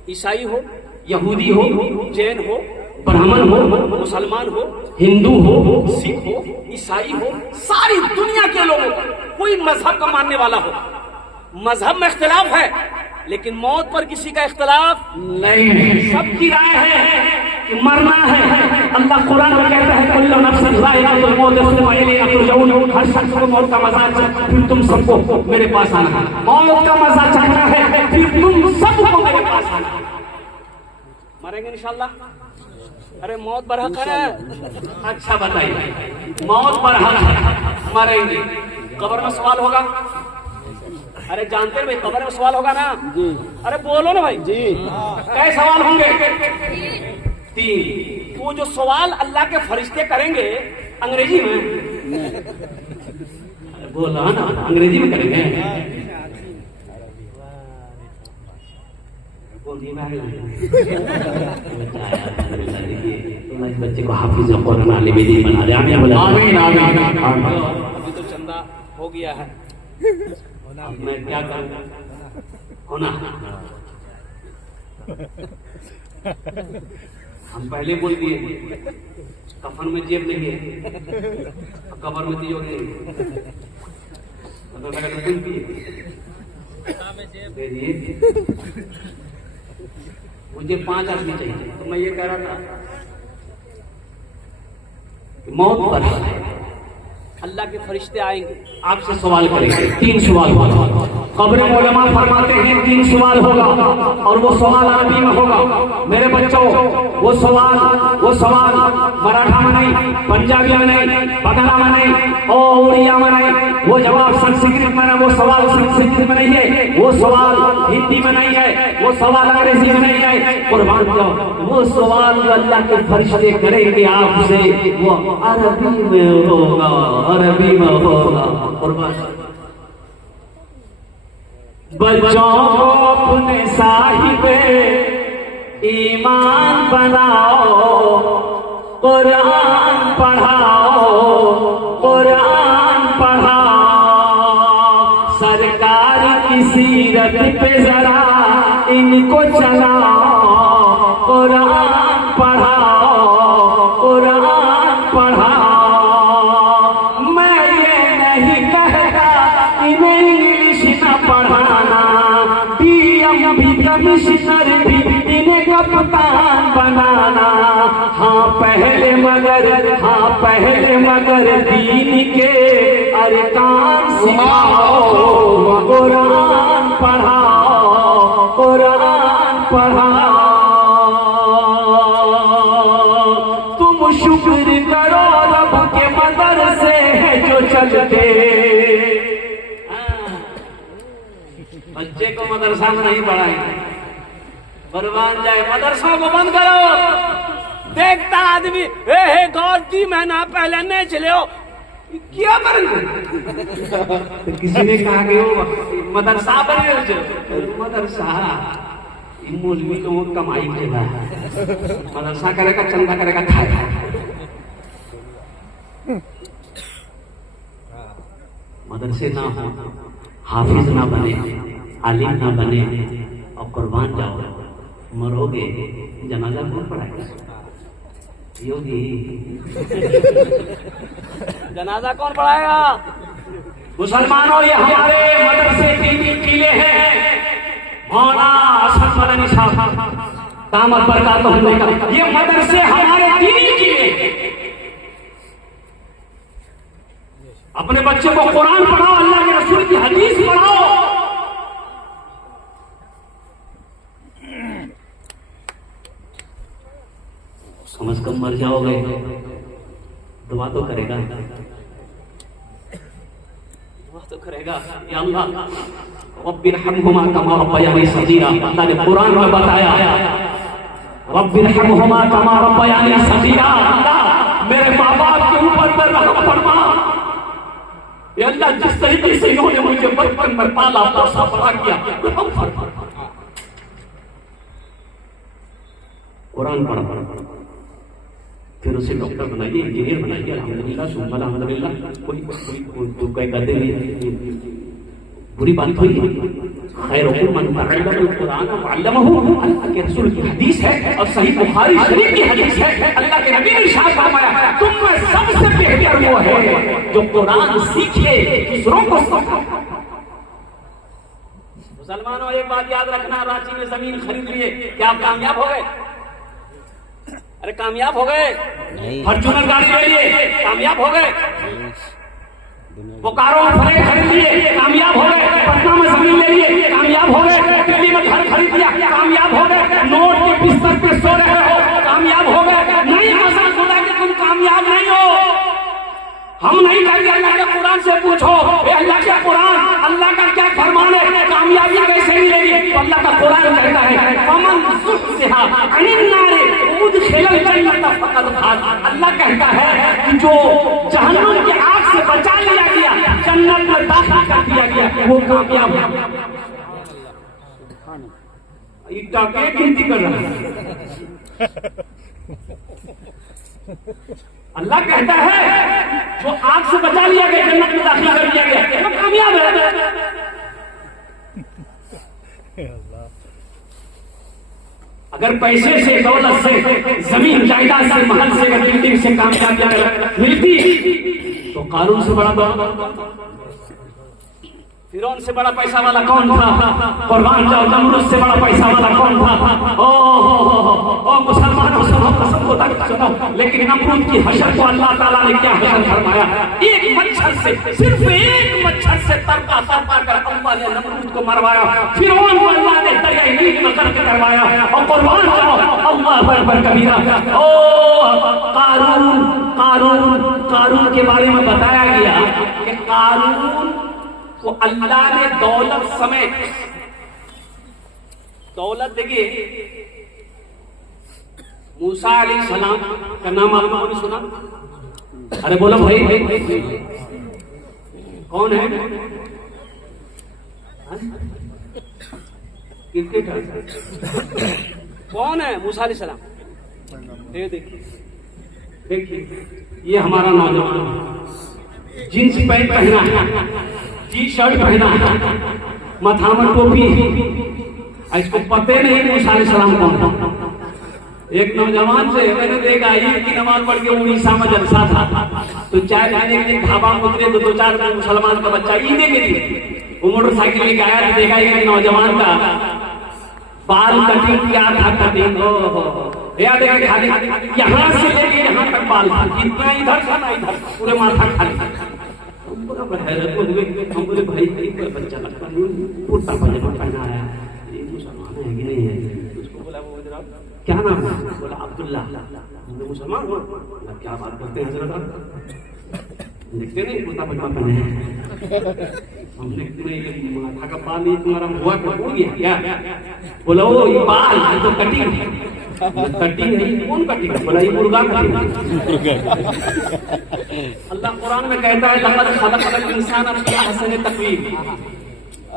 ईसाई हो, यहूदी हो, जैन हो, ब्राह्मण हो, मुसलमान हो, हिंदू हो, सिख हो, ईसाई हो, सारी दुनिया के लोगों को, कोई मजहब का मानने वाला हो, मजहब में इख्तलाफ है, लेकिन मौत पर किसी का इख्तलाफ नहीं है। सबकी राय है कि मरना है। अल्लाह कुरान में कहता है, कुल्लु नफ्सिन ज़ाइक़ातुल मौत सुम्मा इलैना तुरजऊन। हर शख्स को मौत का मजा, फिर तुम सबको मेरे पास आना है। मौत का मजा चाहना है, फिर तुम सबको मेरे पास आना है। मरेंगे इंशाअल्लाह? अरे मौत पर हक है। अच्छा बताइए, मौत पर हक है, मरेंगे। कब्र में सवाल होगा? अरे जानते हैं भाई, कब्र में सवाल होगा ना? जी। अरे बोलो ना भाई। जी। कैसे सवाल होंगे? 3। वो जो सवाल अल्लाह के फरिश्ते करेंगे अंग्रेजी में, बोला ना, अंग्रेजी में करेंगे। इस बच्चे को हाफिज कुरान आलिम दीन बना दे। आमीन आमीन आमीन। अभी तो चंदा हो गया है, मैं क्या करूं? होना हम पहले बोल दिए, कफन में जेब नहीं है, कब्र में तिजोरी नहीं है। मुझे 5 आदमी चाहिए। तो मैं ये कह रहा था, मौत पर अल्लाह के फरिश्ते आएंगे, आपसे सवाल करेंगे। 3 सवाल होगा। खबरें उलमा फरमाते हैं 3 सवाल होगा और वो सवाल अरबी में होगा। मेरे बच्चों वो सवाल मराठा में नहीं, पंजाबी में नहीं, बंगाला में नहीं और उड़िया में नहीं, वो जवाब संस्कृत में नहीं, वो सवाल संस्कृत में नहीं है, वो सवाल हिंदी में नहीं है, वो सवाल अंग्रेजी में नहीं है। कुर्बान जाओ, वो सवाल जो अल्लाह के फरिश्ते करेंगे आपसे वो अरबी में होगा, अरबी में होगा। कुर्बान बच्चों को अपने साहिबे ईमान बनाओ, कुरान पढ़ाओ, कुरान पढ़ाओ, सरकार की सीरत पे जरा इनको चलाओ, कुरान पढ़ाओ, कुरान पढ़ाओ। मैं ये नहीं कहता इन्हें इंग्लिश न पढ़ाना, डीएम भी कमिश्नर भी इन्हें कप्तान बनाना। हाँ पहले मगर दीन के अरकान सिखाओ, कुरान पढ़ाओ, कुरान पढ़ाओ। तुम शुक्र करो रब के मदरसे हैं जो चलते। बच्चे को मदरसा में नहीं पढ़ाएंगे, बर्बाद जाए। मदरसा को बंद करो। देखता आदमी हे गौर महीना पहले नहीं चले हो क्या करेंगे। तो किसी ने कहा कि वो मदरसा बने, मदरसा मौलवी लोगों को कमाई करेगा, मदरसा करेगा, चंदा करेगा, खाएगा। मदरसे ना हो, हाफिज ना बने, आलिम ना बने और कुर्बान जाओ, मरोगे, जनाजा कौन पढ़ाएगा? योगी जनाजा कौन पढ़ाएगा? मुसलमानों, ये हमारे मदरसे दीनी किले हैं। मौलाना असद मदनी साहब दामद बरकातुहू ने कहा, ये मदरसे हमारे दीनी किले। अपने बच्चे को कुरान पढ़ाओ, अल्लाह के रसूल की हदीस पढ़ाओ। समझ कम मर जाओगे, दुआ तो करेगा, दुआ तो करेगा। या अल्लाह रब्बिरहमहुमा कमा रब्बयानी सगीरा। अल्लाह ने कुरान में बताया, रब्बिरहमहुमा कमा रब्बयानी सगीरा। अल्लाह मेरे माँ बाप के ऊपर रहम फरमा। या अल्लाह जिस तरीके से इन्होंने मुझे बचपन में पाला पोसा बड़ा किया, रहम फरमा। कुरान पढ़ा, फिर उसे डॉक्टर बनाइए, इंजीनियर बनाइए, अल्हम्दुलिल्लाह सुम्मा अल्हम्दुलिल्लाह। कोई कहते हैं बुरी बात हुई। खैरुकुम मन तअल्लमल कुरान व अल्लमहु। अल्लाह के रसूल की हदीस है और सही बुखारी शरीफ की हदीस है। अल्लाह के नबी ने इरशाद फरमाया, तुम में सबसे बेहतर वो है जो कुरान सीखे, दूसरों को सिखाए। मुसलमानों, एक बात याद रखना, रांची में जमीन खरीद लिए, क्या आप कामयाब हो गए? अरे कामयाब हो गए? फॉर्च्यूनर गाड़ी ले लिए, कामयाब हो गए? बोकारो में फ्लैट खरीद लिए, कामयाब हो गए? पटना में जमीन ले लिए, कामयाब हो गए? दिल्ली में घर खरीद लिया, कामयाब हो गए? नोट के बिस्तर पे सो रहे हो, कामयाब हो गए? नहीं, मजाक उड़ा के तुम कामयाब नहीं हो। हम नहीं कहते, अल्लाह के कुरान से पूछो, अल्लाह का कुरान, अल्लाह का क्या फरमान है, कामयाबी कैसे मिलेगी? तो अल्लाह का कुरान कहता है, फमन ज़ुहज़िहा अनिन नार उदखिलल जन्नत फ़क़द फ़ाज़। अल्लाह कहता है कि जो जहन्नुम की आग से बचा लिया गया, जन्नत में दाखिल कर दिया गया, वो कामयाब है। इतना क्या गिनती कर रहा है? अल्लाह कहता है जो आग से बचा लिया गया, जन्नत में दाखिल कर दिया गया, वो कामयाब है। अगर पैसे से, दौलत से, जमीन जायदाद से, महल से, बिल्डिंग से कामयाबी मिलती तो कारून से बड़ा फिरौन से बड़ा पैसा वाला कौन था? कुर्बान जाओ, नमरूद से बड़ा पैसा वाला कौन था? ओ मुसलमानों, सुनो कसम खुदा की सुनो। लेकिन नमरूद की हशर को अल्लाह ताला ने क्या हशर फरमाया? एक मच्छर मच्छर से, सिर्फ एक मच्छर से तर पाकर अल्लाह ने नमरूद को मरवाया, फिरौन को अल्लाह ने दरिया नील में गर्क करवाया। और कुर्बान जाओ अल्लाह अकबर कबीरा। ओ कारून के बारे में बताया गया कि कारून को अल्लाह ने दौलत समेत, दौलत देखिए, मूसा अलैहिस्सलाम का नाम आप लोगों ने सुना? अरे बोलो भाई, कौन है? क्रिकेटर कौन है? मूसा अलैहिस्सलाम। ये देखिए ये हमारा नौजवान जींस पैंट पहना है, टी शर्ट पहना है, माथा में टोपी, इसको पते नहीं मूसा अलैहिस्सलाम कौन है। एक नौजवान से मैंने देखा ईद की नमाज पढ़ के उड़ीसा में जलसा था, तो चाय खाने के लिए ढाबा में उतरे तो दो चार मुसलमान का बच्चा ईदे के दिन वो मोटरसाइकिल लेके आया तो देखा ये नौजवान का बाल कटिंग किया था, कटिंग याद है खाली यहाँ से लेके यहाँ तक बाल था, इतना इधर था ना इधर, पूरे माथा खाली। हम बोले भाई बच्चा लगता कुर्ता पजामा पहना है, ये मुसलमान है कि नहीं है? उसको बोला वो इधर क्या नाम है? बोला अब्दुल्ला। मुसलमान हो? क्या बात करते हैं हजरत, देखते नहीं कुर्ता पजामा पहने हैं? हम देखते नहीं माथा का बाल ये तुम्हारा हुआ हो गया क्या? बोला वो ये बाल तो कटिंग कटिंग है। कौन कटिंग? बोला ये मुर्गा कटिंग। अल्लाह कुरान में कहता है लक़द खलक़नल इंसान फी अहसनि तक़वीम।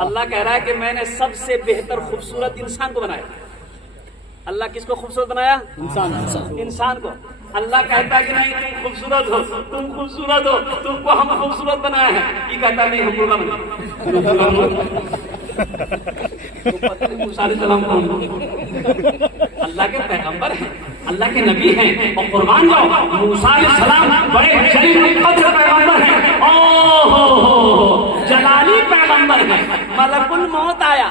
अल्लाह कह रहा है कि मैंने सबसे बेहतर खूबसूरत इंसान को बनाया। अल्लाह किसको खूबसूरत बनाया? इंसान को। अल्लाह कहता है कि नहीं तुम खूबसूरत हो, तुम खूबसूरत हो, तुमको हम खूबसूरत बनाया है। ये कहता नहीं हम मुर्गा बना। मूसा अलैहिस्सलाम अल्लाह के पैगंबर हैं, अल्लाह के नबी हैं। और कुर्बान जाओ मूसा अलैहिस्सलाम बड़े जलील कद्र पैगंबर हैं। ओहो जलाली पैगंबर हैं। मलकुल मौत आया,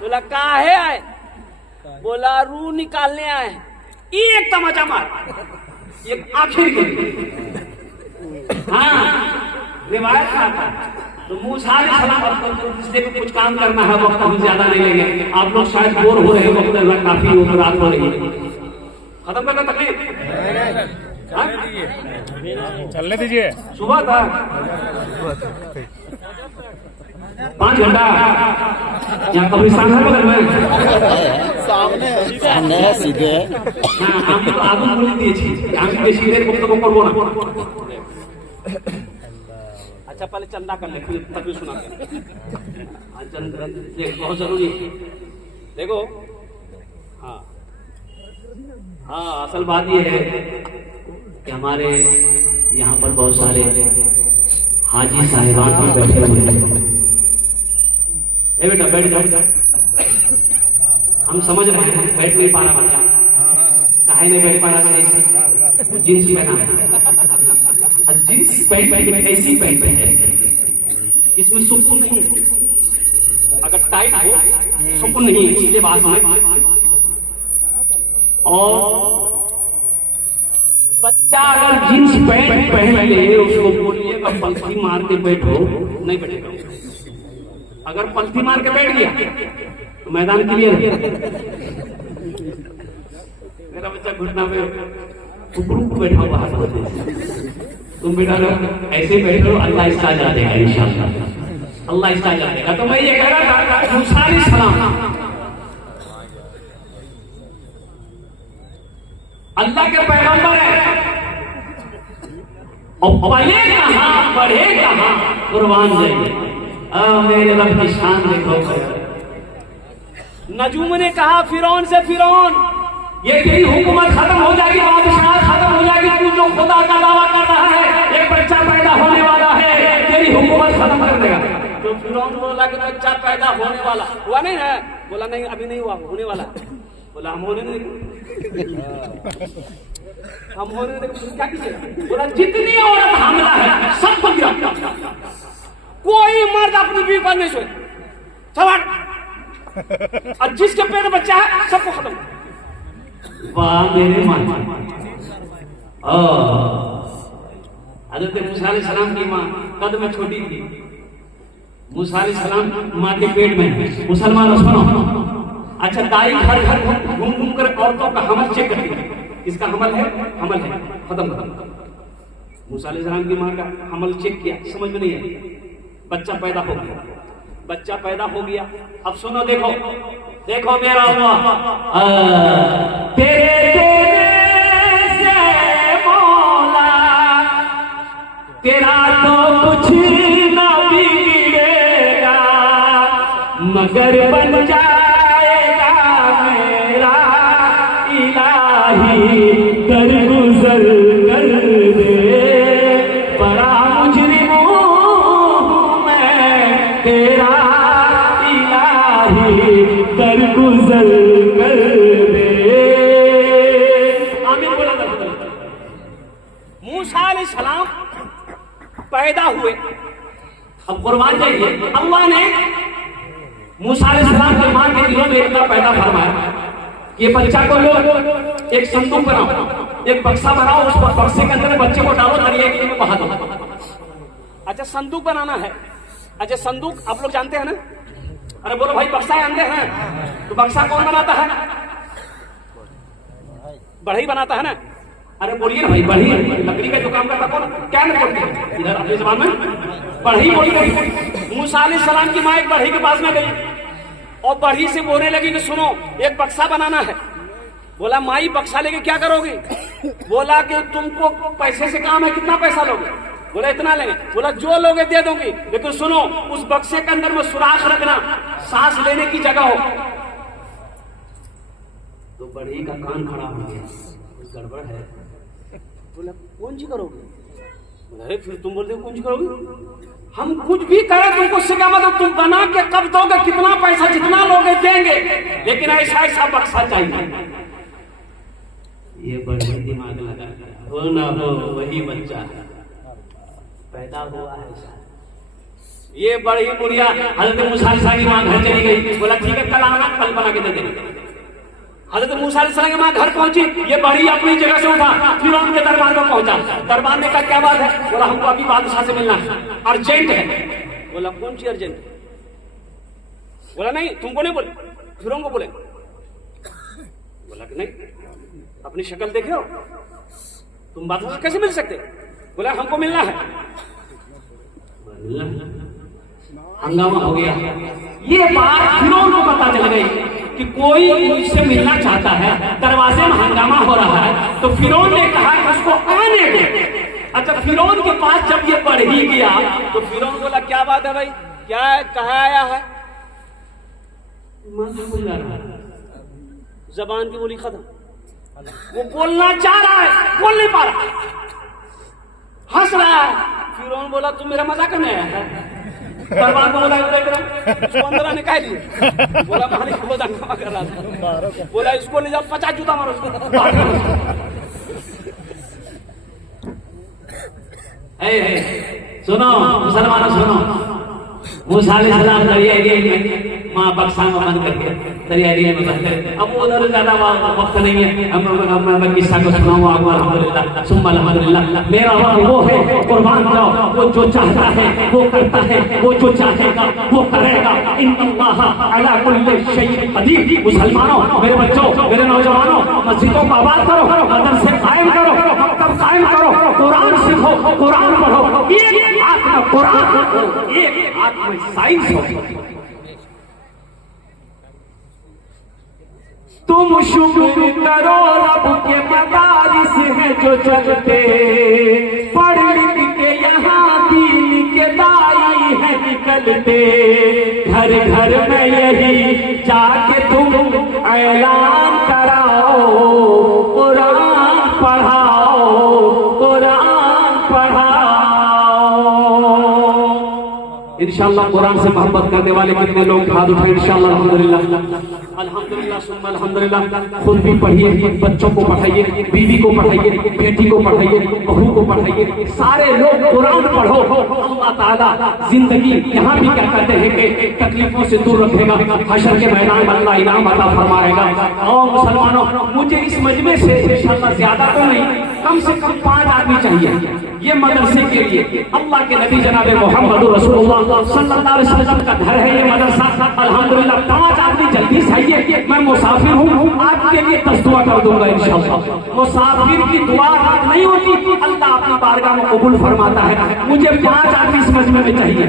बोला काहे आए? बोला रूह निकालने आए। एक तमाचा मार, एक आखिर के हाँ रिवायत में आता है। तो मूसा अलैहिस्सलाम जिससे भी कुछ काम करना है वक्त हम ज्यादा नहीं लेंगे। आप लोग शायद बोर हो रहे हैं, वक्त काफी हो, रात हो रही है, खत्म करना तकलीफ चलने दीजिए। सुबह था 5 घंटा यहाँ कब्रिस्तान है बगल में सामने है सीधे। हाँ আমি তো আগুন বলে দিয়েছি, আমি বেশি দেরি বক্তব্য করবো না। अच्छा पहले चंदा कर ले फिर तभी सुनाते हैं। चंदा बहुत जरूरी है। देखो हाँ हाँ असल बात ये है कि हमारे यहाँ पर बहुत सारे हाजी साहिबान भी बैठे हुए हैं। ए बेटा बैठ जाओ, हम समझ रहे हैं बैठ नहीं पा रहा बच्चा, काहे नहीं बैठ पा रहा सही से? जींस पहना है, जींस पैंट ऐसी पैंट है इसमें सुकून नहीं, अगर टाइट हो सुकून नहीं, इसलिए बात में। और बच्चा अगर जींस पैंट पहन ले उसको बोलिएगा पलथी मार के बैठो, नहीं बैठेगा। अगर पलथी मार के बैठ गया तो मैदान क्लियर है। मेरा बच्चा घुटना पे ऊपर बैठा हुआ है, तुम बेटा ऐसे बैठो, अल्लाह इसका जा देगा इंशाअल्लाह, अल्लाह इसका जा देगा। तो मैं ये कह रहा था मूसा अलैहिस्सलाम अल्लाह के पैगंबर है, और पले कहां बढ़े कहां कुर्बान जाइए। मेरे रब की शान देखो। नजूम ने कहा फिरौन से, फिरौन ये तेरी हुकूमत खत्म हो जाएगी, बादशाह खत्म हो जाएगी, तू जो खुदा का दावा कर रहा है एक बच्चा पैदा होने वाला है, तेरी हुकूमत खत्म कर देगा। तो फिरौन बोला कि बच्चा पैदा होने वाला हुआ नहीं है? बोला नहीं अभी नहीं हुआ, होने वाला। बोला हम होने नहीं, हम होने नहीं, क्या कीजिएगा? बोला जितनी औरत हमला है सबको गिरा, कोई मर्द अपनी बीवी पर नहीं सोए, और जिसके पेट बच्चा है सबको खत्म। वाह मेरे मान हजरत मूसा अलैहिस्सलाम की माँ कद में छोटी थी। मूसा अलैहिस्सलाम माँ के पेट में है। मुसलमान सुनो, अच्छा दाई घर घर घूम घूम कर औरतों का हमल चेक करती है। इसका हमल है, हमल है, खत्म खत्म। मूसा अलैहिस्सलाम की माँ का हमल चेक किया, समझ में नहीं आई, बच्चा पैदा हो गया, बच्चा पैदा हो गया। अब सुनो, देखो देखो मेरा अल्लाह, तेरे से मौला तेरा तो कुछ न बिगड़ेगा, मगर बन जाएगा मेरा इलाही, दरगुजर कर दे, बड़ा मुजरिम हूं मैं तेरा इलाही, दरगुजर कर दे। आमीन बोला था। मूसा अलैहिस्सलाम पैदा हुए। अब कुर्बान जाइए, अल्लाह ने मूसा अलैहिस्सलाम की मां के दिलों में इतना पैदा फरमाया, ये बच्चा को लो, एक संदूक बनाओ, एक बक्सा बनाओ, उस बक्से के अंदर बच्चे को डालो, दरिया के में बहा दो। अच्छा संदूक बनाना है। अच्छा संदूक आप लोग जानते हैं ना? अरे बोलो भाई, बक्सा जानते हैं? तो बक्सा कौन बनाता है? बढ़ई बनाता है ना? अरे बोलिए ना भाई, बढ़ई लकड़ी का जो काम करता कौन? क्या ना बोलते हैं इधर अपने जबान में? बढ़ई बोली। मूसा अलैहिस्सलाम की माँ एक बढ़ई के पास में गई और बढ़ी से बोलने लगी कि सुनो, एक बक्सा बनाना है। बोला माई बक्सा लेके क्या करोगे? बोला कि तुमको पैसे से काम है, कितना पैसा लोगे? बोला इतना लेंगे। बोला जो लोगे दे दूंगी, लेकिन सुनो उस बक्से के अंदर में सुराख रखना, सांस लेने की जगह हो। तो बढ़ी का कान खड़ा हो गया, कुछ गड़बड़ है। बोला कौन सी करोगे? बोला अरे फिर तुम बोलते कौन सी करोगे? हम कुछ भी करें तुमको सिखा, मतलब तुम बना के कब दोगे, कितना पैसा जितना लोगे देंगे, लेकिन ऐसा ऐसा बक्सा चाहिए। ये बड़ी दिमाग लगा, हो ना हो वही बच्चा पैदा हुआ है। ये बड़ी बुढ़िया हजरत मूसा अलैहिस्सलाम की मां घर चली गई। बोला ठीक है, कल आना, कल बना के दे देंगे। हजरत मूसा अलैहिस्सलाम की मां घर पहुंची, ये बड़ी अपनी जगह से उठा, फिर उनके दरबार में पहुंचा। दरबार में कहा क्या बात है? बोला हमको अभी बादशाह से मिलना है, अर्जेंट है। बोला कौन सी अर्जेंट? बोला नहीं तुमको नहीं बोले, फिर उनको बोले। बोला कि नहीं, अपनी शक्ल देखे हो, तुम बादशाह से कैसे मिल सकते? बोला हमको मिलना है। हंगामा हो गया। ये बात फिर उनको पता चल गई कि कोई मुझसे मिलना चाहता है, दरवाजे में हंगामा हो रहा है। तो फिरौन ने कहा कि उसको आने दे। अच्छा फिरौन के पास जब ये बढ़ ही गया तो फिरौन बोला क्या बात है भाई, क्या कहा आया है? जबान की बोली खत्म, वो बोलना चाह रहा है, बोल नहीं पा रहा, हंस रहा है। फिरौन बोला तुम मेरा मजाक करने आया है? दरबार को बोला उसको अंदर आने का लिए। बोला मालिक बहुत हंगामा कर रहा था। बोला इसको ले जाओ, 50 जूता मारो उसको। सुनो मुसलमानों सुनो, मूसा अलैहिस्सलाम दरिया एरिया में माँ बक्सा में बंद करके दरिया एरिया में बंद करके, अब उधर ज्यादा वक्त नहीं है, हम किस्सा को सुनाऊंगा आपको। अल्हम्दुलिल्लाह सुम्मा अल्हम्दुलिल्लाह। मेरा वक्त वो है, कुर्बान जाओ, वो जो चाहता है वो करता है, वो जो चाहेगा वो करेगा। इन्नल्लाह अला कुल्ली शैइन कदीर। मुसलमानों, मेरे बच्चों, मेरे नौजवानों, मस्जिदों को आबाद करो, मदरसे कायम करो, मकतब कायम करो, कुरान सीखो, कुरान पढ़ो, एक हाथ में कुरान, एक हाथ में साइंस हो। तुम शुक्र करो रब के मदारिस हैं जो चलते, पढ़ लिख के यहाँ दीन के दाई है निकलते। घर घर में यही जाके तुम ऐलान कराओ, कुरान पढ़ाओ, कुरान पढ़ाओ। इंशाअल्लाह कुरान से मोहब्बत करने वाले कितने लोग हाथ उठाए? इंशाअल्लाह अल्हम्दुलिल्लाह अल्हम्दुलिल्लाह सुम्मा अल्हम्दुलिल्लाह। खुद भी पढ़िए, बच्चों को पढ़ाइए, बीवी को पढ़ाइए, बेटी को पढ़ाइए, बहू को पढ़ाइए, सारे लोग कुरान पढ़ो। अल्लाह ताला जिंदगी यहाँ भी क्या कहते हैं कि तकलीफों से दूर रखेगा, हशर के मैदान में अल्लाह इनाम अता फरमाएगा। और मुसलमानों, मुझे इस मजमे से इंशाअल्लाह ज्यादा तो नहीं, कम से कम 5 आदमी चाहिए। ये मदरसे के लिए अल्लाह के नबी जनाब मोहम्मद रसूलुल्लाह सल्लल्लाहु अलैहि वसल्लम का घर है ये मदरसा। अल्हम्दुलिल्लाह 5 आदमी जल्दी से आइए, मैं मुसाफिर हूँ, आपके लिए 10 दुआ कर दूंगा इंशाअल्लाह। मुसाफिर की दुआ नहीं होती, अल्लाह अपनी बारगाह में कबूल फरमाता है। मुझे 5 आदमी इस मजमे में चाहिए,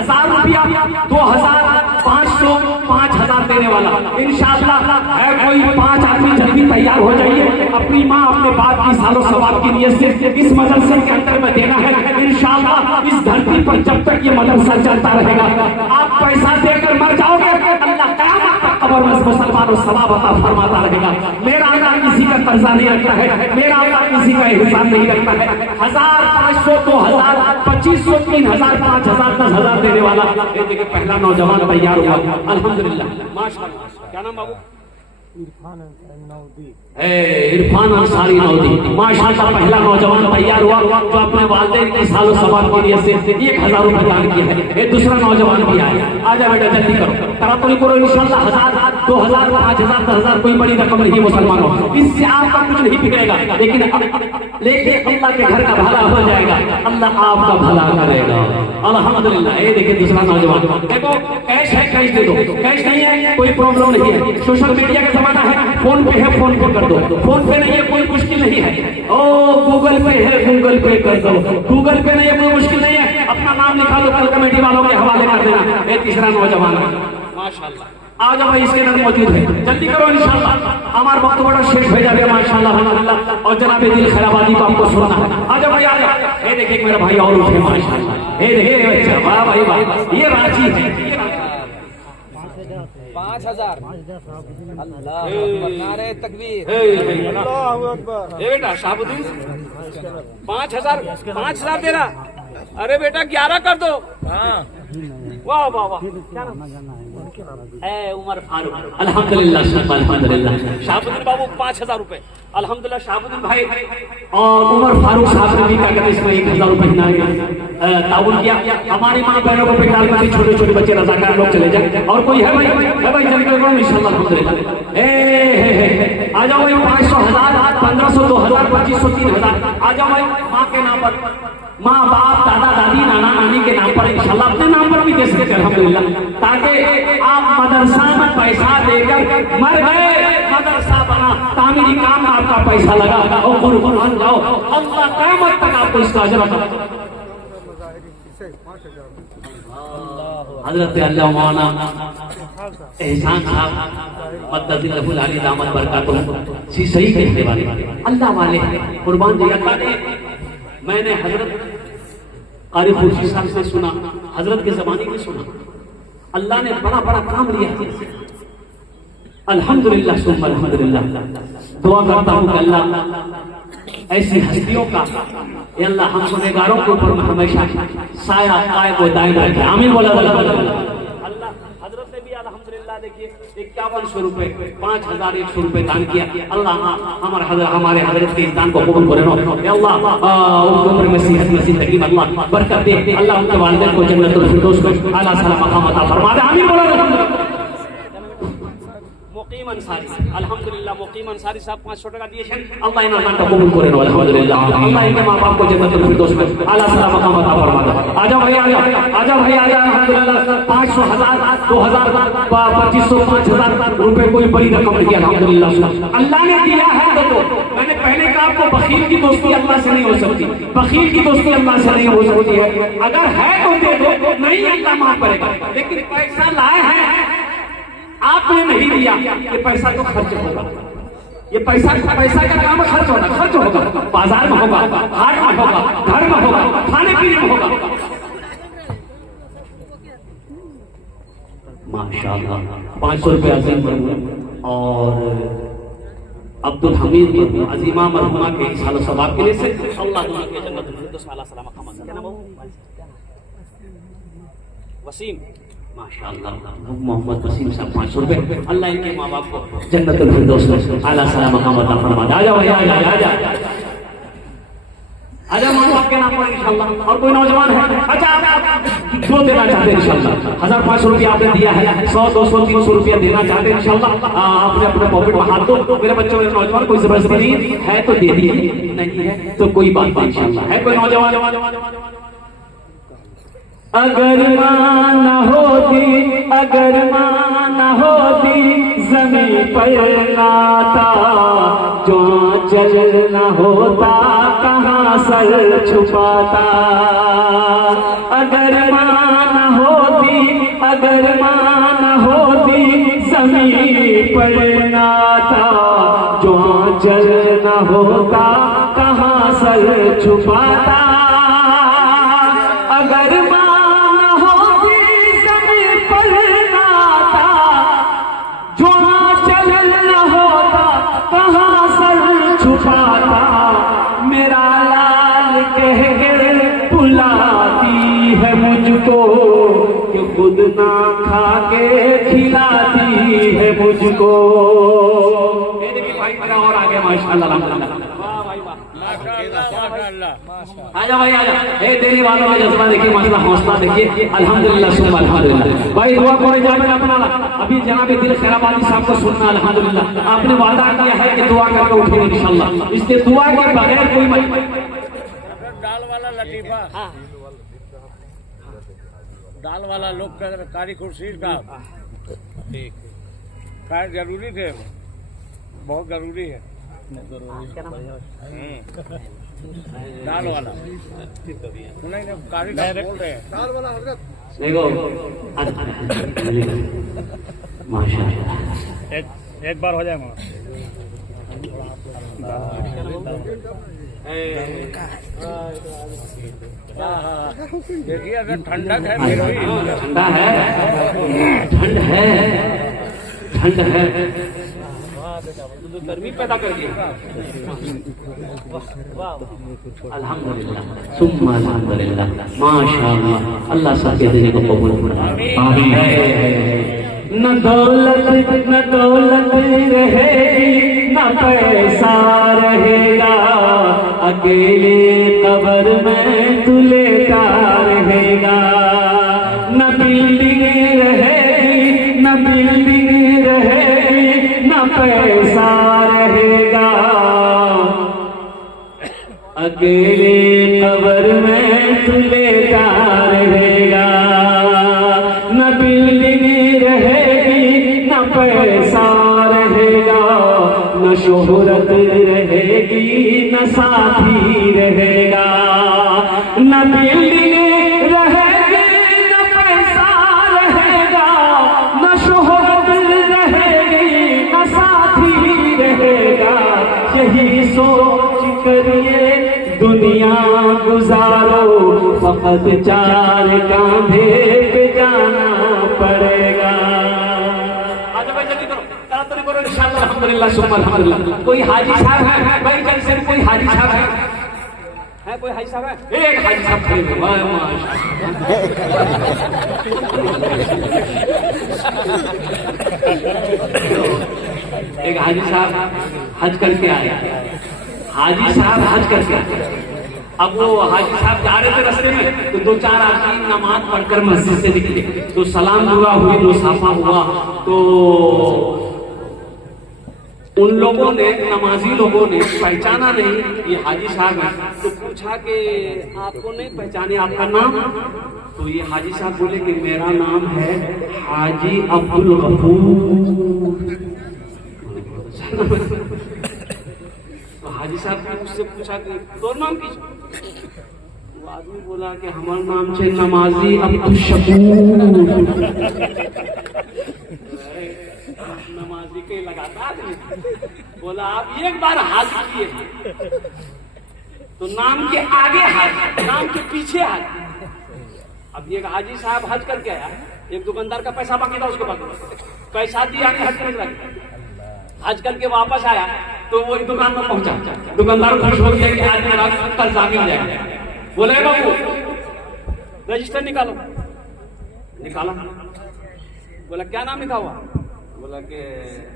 1000 रुपया, 2000, 500, 5000 देने वाला इंशाअल्लाह है कोई 5 आदमी जल्दी तैयार हो जाइए। अपनी माँ अपने बाप की सालों सवाब की नियत से इस मदरसे के अंदर में देना है इंशाअल्लाह। इस धरती पर जब तक ये मदरसा चलता रहेगा, आप पैसा देकर मर जाओगे, अल्लाह क़यामत तक कब्र में मुसलमानों सवाब अता फरमाता रहेगा। मेरा अल्लाह किसी का कर्जा नहीं रखता है, मेरा अल्लाह किसी का एहसान नहीं रखता है। 1000, 500, 2000, 2500, 3000, 5000, 10,000 देने वाला ये देखिए पहला नौजवान तैयार हुआ अल्हम्दुलिल्लाह माशाअल्लाह। क्या नाम बाबू? इरफान अंसारी नौदी माशाअल्लाह पहला नौजवान तैयार हुआ जो अपने वालिदैन के सालों सवाब के लिए से 1000 रुपए दान किया है। ये दूसरा नौजवान भी आया, आजा बेटा जल्दी करो, तरातुल करो इंशाअल्लाह। 1000, 2000, 5000, 10,000 कोई बड़ी रकम नहीं मुसलमानों, इससे आपका कुछ नहीं बिगड़ेगा, लेकिन अल्लाह के घर का भला हो जाएगा, अल्लाह आपका भला करेगा अल्हम्दुलिल्लाह। ये देखिए दूसरा नौजवान, देखो कैश है, कैश दे दो, कैश नहीं है कोई प्रॉब्लम नहीं है, सोशल मीडिया का जमाना है, फोन पे है फोन पे कर दो, फोन पे नहीं है कोई मुश्किल नहीं है, ओ गूगल पे है गूगल पे कर दो, गूगल पे नहीं है कोई मुश्किल नहीं है, अपना नाम निकालो कल कमेटी वालों के हवाले कर देना। ये तीसरा नौजवान माशाअल्लाह आज भाई इसके अंदर मौजूद है, जल्दी करो इंशाअल्लाह। हमारा वक्त बड़ा शेष हो जाएगा माशाअल्लाह अल्हम्दुलिल्लाह। और जनाब दिल खैराबादी को आपको सुनना है, आजा भाई आजा। ये देखिए मेरा भाई और उठे माशाअल्लाह, ये देखिए वाह भाई वाह, ये रांची है 5000 अल्लाह नारे तकबीर अल्लाहू अकबर। ये बेटा शाहबुद्दीन 5000 दे रहा, अरे बेटा 11 कर दो। हाँ वाह वाह वाह, क्या नाम है? उमर फारूक अल्हम्दुलिल्लाह अल्हम्दुलिल्लाह। शाहबुद्दीन बाबू 5000 रुपए अल्हम्दुलिल्लाह। शाहबुद्दीन भाई और उमर फारूक साहब ने भी क्या कहते इसमें 1000 रुपए ताउन किया। हमारी माँ बहनों को पिटाल में छोटे छोटे बच्चे रजाकार लोग चले जाए, और कोई है भाई जल्दी करो इंशाअल्लाह अल्हम्दुलिल्लाह। आ जाओ भाई 500, 1000, 1500, 2000, 2500, 3000 आ जाओ भाई माँ के नाम पर, माँ बाप दादा दादी नाना नानी के नाम पर इंशाल्लाह, अपने नाम पर भी दे सकते अल्हम्दुलिल्लाह, ताकि आप मदरसा में पैसा देकर मर गए, मदरसा बना, तामीरी काम में आपका पैसा लगा और कुर्बान जाओ, अल्लाह क़यामत तक आपको इसका अजर अता। हजरत अल्लाह मौलाना एहसान साहब मद्ददिल्लाहुल आली दामत बरकातुहू सी सही कहने वाले अल्लाह वाले कुर्बान जी। अल्लाह ने, मैंने हजरत कारी खुर्शीद साहब से सुना, हजरत के जमाने में सुना, अल्लाह ने बड़ा बड़ा काम लिया अल्हम्दुलिल्लाह सुम्मा अल्हम्दुलिल्लाह। दुआ करता हूँ कि अल्लाह ऐसी हस्तियों का अल्लाह हम गुनहगारों के ऊपर हमेशा साया कायम व दायम रखे, आमीन बोला अल्लाह। हजरत ने भी अल्हम्दुलिल्लाह देखिए 5100 रुपए 5100 रुपए दान किया। अल्लाह हमारे हजरत के दान को कबूल करे, अल्लाह उनके उम्र में सेहत नसीब तकलीफ अल्लाह बरकत दे, अल्लाह उनके वालिदैन को जन्नतुल फिरदौस में आला सलाम मकाम अता फरमा दे, आमीन बोला। मुकीम अंसारी अल्हम्दुलिल्लाह, मुकीम अंसारी साहब 500 टाका दिए अल्लाह इनाम का कबूल करे अल्हम्दुलिल्लाह, अल्लाह इनके माँ बाप को जन्नतुल फिरदौस में आला सलाम मकाम अता फरमा दे। आजा भाई आजा भाई आजा अल्हम्दुलिल्लाह। 500, 1000, 2000, 2500, 5000 रुपए कोई बड़ी रकम नहीं अल्हम्दुलिल्लाह, अल्लाह ने दिया है तो मैंने पहले कहा आपको बखील की दोस्ती अल्लाह से नहीं हो सकती, बखील की दोस्ती अल्लाह से नहीं हो सकती है, अगर है तो दे दो, नहीं अल्लाह माफ करेगा, लेकिन पैसा लाए हैं आपने नहीं दिया, ये पैसा तो खर्च होगा, ये पैसा का काम खर्च होगा, खर्च होगा, बाजार में होगा, हाट में होगा, घर में होगा, खाने पीने में होगा। माशाअल्लाह 500 रुपये अजीम और अब्दुल हमीद अजीमा मरहुमा के सालों सवाब के लिए से अल्लाह के जन्नत फिरदौस में आला सलाम मकाम अता। क्या नाम है? वसीम माशाअल्लाह मोहम्मद वसीम साहब 500 रुपए, अल्लाह इनके माँ बाप को जन्नतुल फिरदौस में आला सलाम मकाम अता फरमा दे। आ जाओ भैया आ जा आजा माँ बाप के नाम पर इंशाल्लाह। और कोई नौजवान है, अच्छा आप दो देना चाहते हैं इंशाल्लाह, 1500 रुपया आपने दिया है, 100, 200, 300 रुपया देना चाहते हैं इंशाल्लाह, आपने अपने पॉकेट में हाथ दो। मेरे बच्चों मेरे नौजवान, कोई जबरदस्ती नहीं है तो दे दीजिए, नहीं है तो कोई बात नहीं इंशाल्लाह। है कोई नौजवान? अगर मां न होती, अगर मां न होती जमीन पर नाता, जो चल न होता कहाँ सर छुपाता। अगर मां न होती, अगर मां न होती जमीन पर नाता, जो चल न होता कहाँ सर छुपाता। अगर मेरा लाल कह के बुलाती है मुझको, कि खुद ना खा के खिलाती है मुझको। ये देखिए भाई मेरा और आगे माशाल्लाह आजा भाई आजा। देने वालों का जज्बा देखिए, माशाल्लाह हौसला देखिए, अल्हम्दुलिल्लाह सुम्मा अल्हम्दुलिल्लाह। भाई दुआ करे जाए अपना अभी जनाब दिल खैराबादी साहब को सुनना अल्हम्दुलिल्लाह। आपने वादा किया है कि दुआ करके उठेंगे इंशाल्लाह, इसलिए दुआ के बगैर कोई दाल वाला लतीफा, दाल वाला लोग कारी खुर्शीद का खैर जरूरी थे, बहुत जरूरी है दाल वाला। सुनाई नहीं, कारी बोल रहे हैं दाल वाला हजरत देखो माशाल्लाह। एक बार हो जाए देखिए अगर ठंडक है फिर भी ठंडा है, ठंड है, ठंड है, गर्मी पैदा कर दिया। अल्हम्दुलिल्लाह सुम्मा अल्हम्दुलिल्लाह माशाअल्लाह। अल्लाह सबके देने को कबूल फरमाए, आमीन। न दौलत रहेगी, न पैसा रहेगा, अकेले कब्र में तू लेटा रहेगा। न बिल्डिंग रहेगी, न बिल्डिंग रहेगी, न पैसा रहेगा, अकेले कब्र में तू लेटा रहेगा। न बिल्डिंग रहेगी, न पैसा रहेगा, न शोहरत रहेगी, न साथी रहेगा। न बिल्डिंग रहेगी, न पैसा रहेगा, न शोहरत रहेगी, न साथी रहेगा। यही सोच करिए दुनिया गुजारो, फकत 4 कांधे पे जाना पड़ेगा। अल्हम्दुलिल्लाह सुम्मा अल्हम्दुलिल्लाह। कोई हाजी साहब है भाई, जैसे कोई हाजी साहब है कोई हाजी साहब है? एक हाजी साहब खड़े हैं, वाह माशाअल्लाह। एक हाजी साहब हज करके आए, हाजी साहब हज करके आए। अब वो हाजी साहब जा रहे थे रास्ते में, तो 2-4 आदमी नमाज पढ़कर मस्जिद से निकले, तो सलाम दुआ हुई, मुसाफा हुआ, तो उन लोगों ने, नमाजी लोगों ने पहचाना नहीं ये हाजी साहब है, तो पूछा कि आपको नहीं पहचाने, आपका नाम? तो ये हाजी साहब बोले कि मेरा नाम है हाजी अब्दुल गफूर। तो हाजी साहब ने उससे पूछा कि तो नाम की? वो आदमी बोला कि हमारा नाम है नमाजी अब्दुल शकूर। नमाजी के लगातार बोला आप एक बार हाथ किए तो नाम के आगे हाथ, नाम के पीछे हाथ। अब ये हाजी साहब हज करके आया, एक दुकानदार का पैसा बाकी था, उसके पास पैसा दिया हज करके, हज करके वापस आया तो वो एक दुकान में पहुंचा, दुकानदार खुश हो गया कि आज मेरा कर्ज आ जाएगा। बोले बाबू रजिस्टर निकालो, निकाला। बोला क्या नाम लिखा हुआ? बोला कि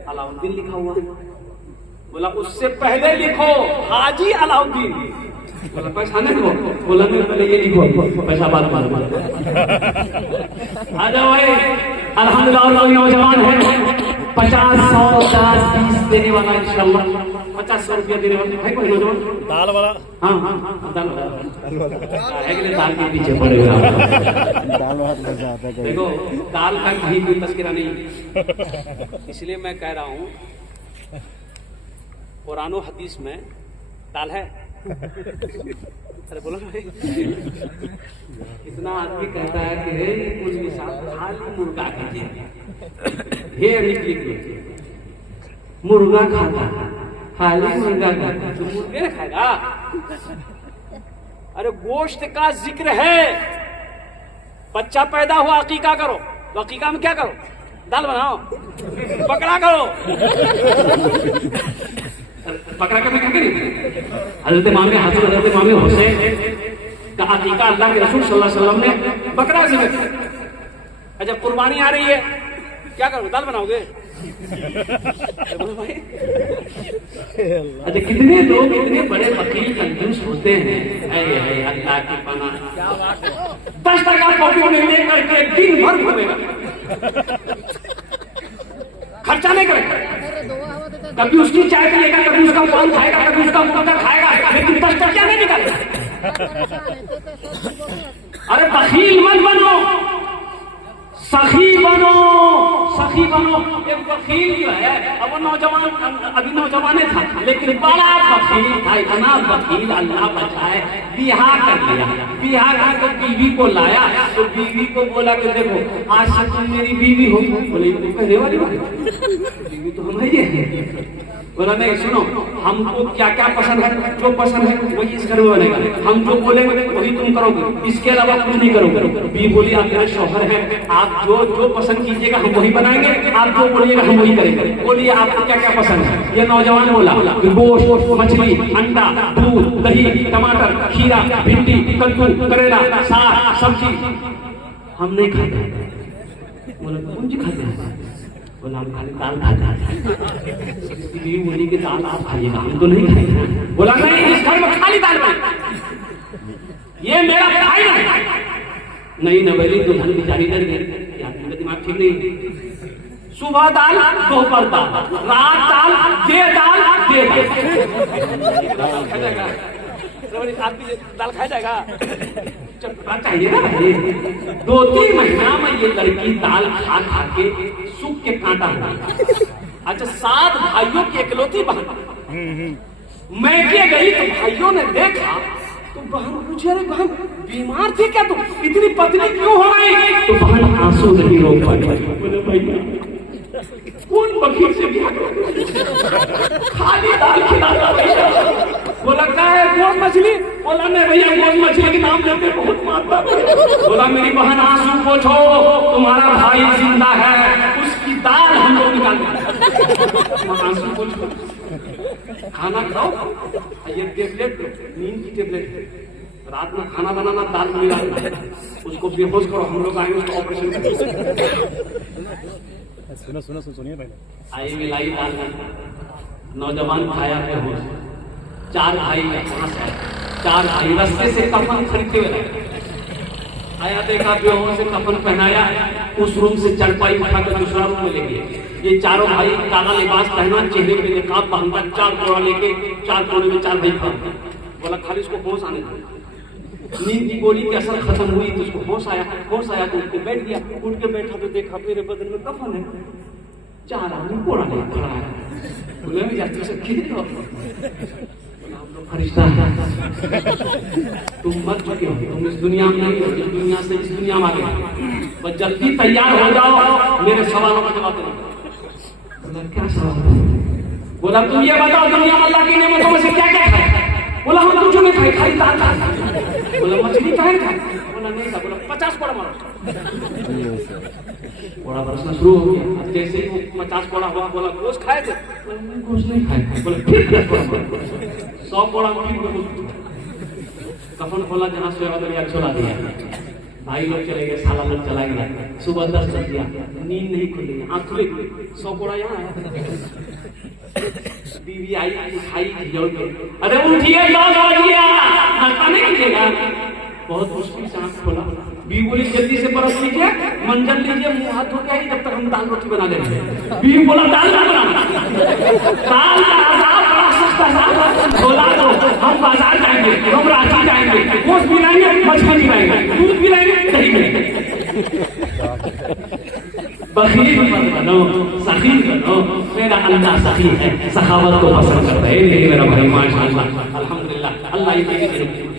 अलाउद्दीन लिखा हुआ। बोला उससे पहले लिखो हाजी अलाउद्दीन। बोला पैसा नहीं दो, बोला नहीं, पहले ये लिखो पैसा बाद में। आ जाओ भाई, अल्हम्दुलिल्लाह। और कोई नौजवान है 50, 100, 10, 20 देने वाला इंशाल्लाह, 50-100 रुपया देने वाला है कोई नौजवान? दाल वाला। हाँ हाँ दाल वाला है कि नहीं? दाल के पीछे पड़ेगा। दाल बहुत मजा आता है। देखो दाल का कहीं कोई तस्करा नहीं, इसलिए मैं कह रहा हूँ कुरान और हदीस में दाल है। अरे बोलो भाई, इतना आदमी कहता है कि हे कुछ के साथ खाली मुर्गा कीजिए, हे निकली मुर्गा खाता, खाली मुर्गा खाता, तो मुर्गे न खाएगा। अरे गोश्त का जिक्र है, बच्चा पैदा हुआ अकीका करो, तो अकीका में क्या करो? दाल बनाओ, बकरा करो। बकरा का मैं कहते नहीं, हजरत इमाम हुसैन का अकीका अल्लाह के रसूल सल्लल्लाहु अलैहि वसल्लम ने बकरा से किया। अच्छा कुर्बानी आ रही है, क्या करोगे? दाल बनाओगे? बोलो भाई। अच्छा कितने लोग इतने बड़े वकील कंजूस होते हैं, अल्लाह की पनाह, 10 टका पॉकेट में लेकर के दिन भर घूमेगा, खर्चा नहीं करेगा, कभी उसकी चाय पिएगा, कभी उसका पान खाएगा, कभी उसका मुर्गा खाएगा, लेकिन 10 टका नहीं निकालेगा। अरे बखील मत बनो, सखी बनो, सखी बनो। एक वकील जो है, अब नौजवान, अभी नौजवान था, लेकिन बड़ा वकील था, इतना वकील अल्लाह बचाए, बिहार कर लिया। बिहार आकर बीवी को लाया, तो बीवी को बोला कि देखो आज से तुम मेरी बीवी हो। बोले कहने वाली बात, बीवी तो हम ही है। बोला नहीं सुनो, हमको क्या क्या पसंद है, जो पसंद है वही इस घर में बनेगा, हम जो बोलेंगे वही तुम करोगे, इसके अलावा कुछ नहीं करोगे। बीवी बोली आप मेरे शौहर हैं, आप जो जो पसंद कीजिएगा हम वही बनाएंगे, आप जो बोलिएगा हम वही करेंगे। बोलिए आपको क्या क्या पसंद है? ये नौजवान बोला गोश्त, मछली, अंडा, दूध, दही, टमाटर, खीरा, भिंडी, कद्दू, करेला, साग, सब्जी। हम नहीं खाते। बोला कौन जी खाते हैं? बोला हम खाली दाल खाते हैं। बोली कि दाल आप खाइएगा, हम तो नहीं खाएंगे। बोला नहीं, इस घर में खाली दाल बने, ये मेरा भाई नहीं नवेली दुल्हन बेचारी डर गई, आपका दिमाग ठीक नहीं। सुबह दाल, दोपहर दाल, रात दाल, देर दाल, देर आदमी दाल खाया जाएगा, चाहिए ना। 2-3 महीना में ये लड़की दाल खा खा के सूख के कांटा हुआ। अच्छा 7 भाइयों की इकलौती बहन, मैं के गई तो भाइयों ने देखा, तो बहन पूछे अरे बहन बीमार थी क्या तुम, इतनी पतली क्यों हो गई? तो बहन आंसू नहीं रोक पाई। बोले भैया कौन वकील से ब्याह खाली दाल खिलाता है? बोला क्या है गोश्त मछली? बोला नहीं भैया गोश्त मछली के नाम लेते बहुत मारता। बोला मेरी बहन आंसू पोछो, तुम्हारा भाई जिंदा है, उसकी दाल हम लोग निकालेंगे। आंसू पोछो, खाना खाओ, ये टेबलेट नींद की टेबलेट, रात में खाना बनाना, दाल मिला, उसको बेहोश करो, हम लोग आएंगे उसका ऑपरेशन करेंगे। सुनिए पहले। आई मिलाई दाल, नौजवान खाया बेहोश। 4 भाई 4 भाई रास्ते से कफन खरीदते हुए आया, देखा बेहोश से कफन पहनाया, उस रूम से चरपाई उठाकर दूसरा रूम में ले गए। ये चारों भाई काला लिबास पहना, चेहरे पे नकाब बांधा, 4 कोड़ा लेके 4 कोने में 4 भाई था। बोला खाली उसको होश आने दो। नींद की गोली की असर खत्म हुई तो उसको होश आया तो उठ के बैठ गया। उठ के बैठा तो देखा मेरे बदन में कफन है, 4 आदमी कोड़ा ले खड़ा है। बोले मैं जाती से खेलो, फरिश्ता तुम मर चुके हो, तुम इस दुनिया में नहीं हो, इस दुनिया से इस दुनिया में आ गए, बस जल्दी तैयार हो जाओ, मेरे सवालों का जवाब दो। बोला क्या सवाल? बोला तुम ये बताओ दुनिया में अल्लाह की नेमतों में से क्या क्या खाए? बोला हम कुछ नहीं खाए, खाली दाल खाए। बोला मछली खाए? बोला नहीं था। बोला 50 कोड़ा मारो। कोड़ा बरसना शुरू हो गया। जैसे ही वो 50 कोड़ा हुआ, बोला गोश्त खाए थे? गोश्त नहीं खाए। बोला फिर 100 कोड़ा फिर कफन खोला, जहाँ सोया छोड़ा दिया। भाई लोग चले गए, साला लोग चला गया। सुबह 10 बज गया, नींद नहीं खुली, आँख खुली, सौ कोड़ा यहाँ है। बीवी आई, उठाई, जोड़ के, अरे उठिए, 9 बज गया, नाश्ता नहीं कीजिएगा। बहुत मुश्किल से आँख खोला, बीवी बोली जल्दी से ब्रश लीजिए, मंजन लीजिए, मुंह हाथ धो के आई, जब तक हम दाल रोटी बना लेंगे। बीवी बोला दाल ना बनाना, दाल का आजाद बड़ा सस्ता था, बोला तो हम बाजार जाएंगे, हम रांची जाएंगे, गोश्त भी लाएंगे, मछली भी लाएंगे, दूध भी लाएंगे, दही भी लाएंगे। बखील मत बनो, सखी बनो। मेरा अल्लाह सखी है, सखावत को पसंद करता है। नहीं मेरा भाई, माशाअल्लाह, अल्हम्दुलिल्लाह। अल्लाह ये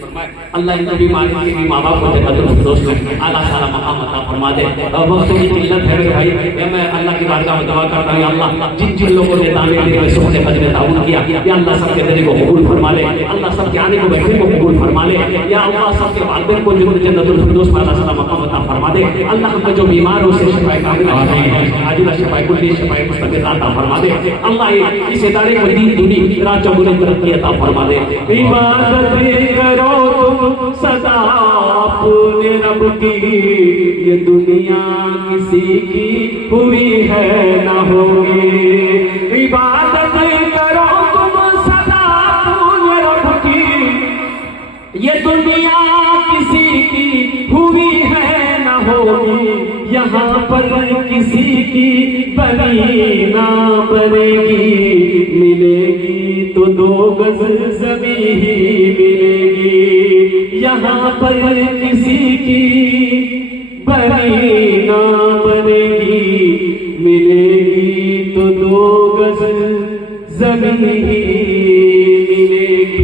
फरमाए, अल्लाह इन नबी मालिक के भी माँ बाप को जन्नतुल फिरदौस में आला साला मकाम अता फरमा दे। वक्तों की किल्लत है मेरे भाई, मैं अल्लाह की बारगाह में दुआ करता हूँ, या अल्लाह जिन जिन लोगों ने दाने देने में सुख से हज में ताउन किया, या अल्लाह सबके दिल को कबूल फरमा ले, अल्लाह सबके आने को बैठने को कबूल फरमा ले, या अल्लाह सबके वालिदैन को जन्नतुल फिरदौस में आला साला मकाम अता फरमा दे। अल्लाह हम जो बीमार हो उसे शिफाए कामिल अता फरमा दे, आजिला शिफाए कुल्ली, शिफाए मुस्तक़िल अता फरमा दे। अल्लाह इस इदारे को दीन दुनी रात चौगुनी तरक्की अता फरमा दे। इबादत करो तुम सदा अपने रब की, ये दुनिया किसी की हुई है ना होगी। इबादत करो तुम सदा अपने रब की, ये दुनिया किसी की हुई है ना होगी। यहाँ पर किसी की बनी ना बनेगी, मिलेगी तो 2 गज ज़मीं ही मिलेगी। यहाँ पर किसी की बनी ना बनेगी, मिलेगी तो 2 गज ज़मीं ही मिलेगी।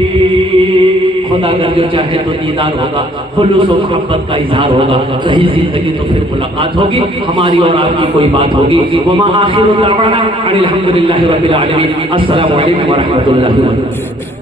खुदा अगर जो चाहे तो दीदार होगा, खुलूस और मोहब्बत का इजहार होगा, रही जिंदगी तो फिर मुलाकात होगी, हमारी और आपकी कोई बात होगी। वमा आखिरु दअवाना अनिल हम्दुलिल्लाहि रब्बिल आलमीन। अस्सलामु अलैकुम व रहमतुल्लाहि व बरकातुहू।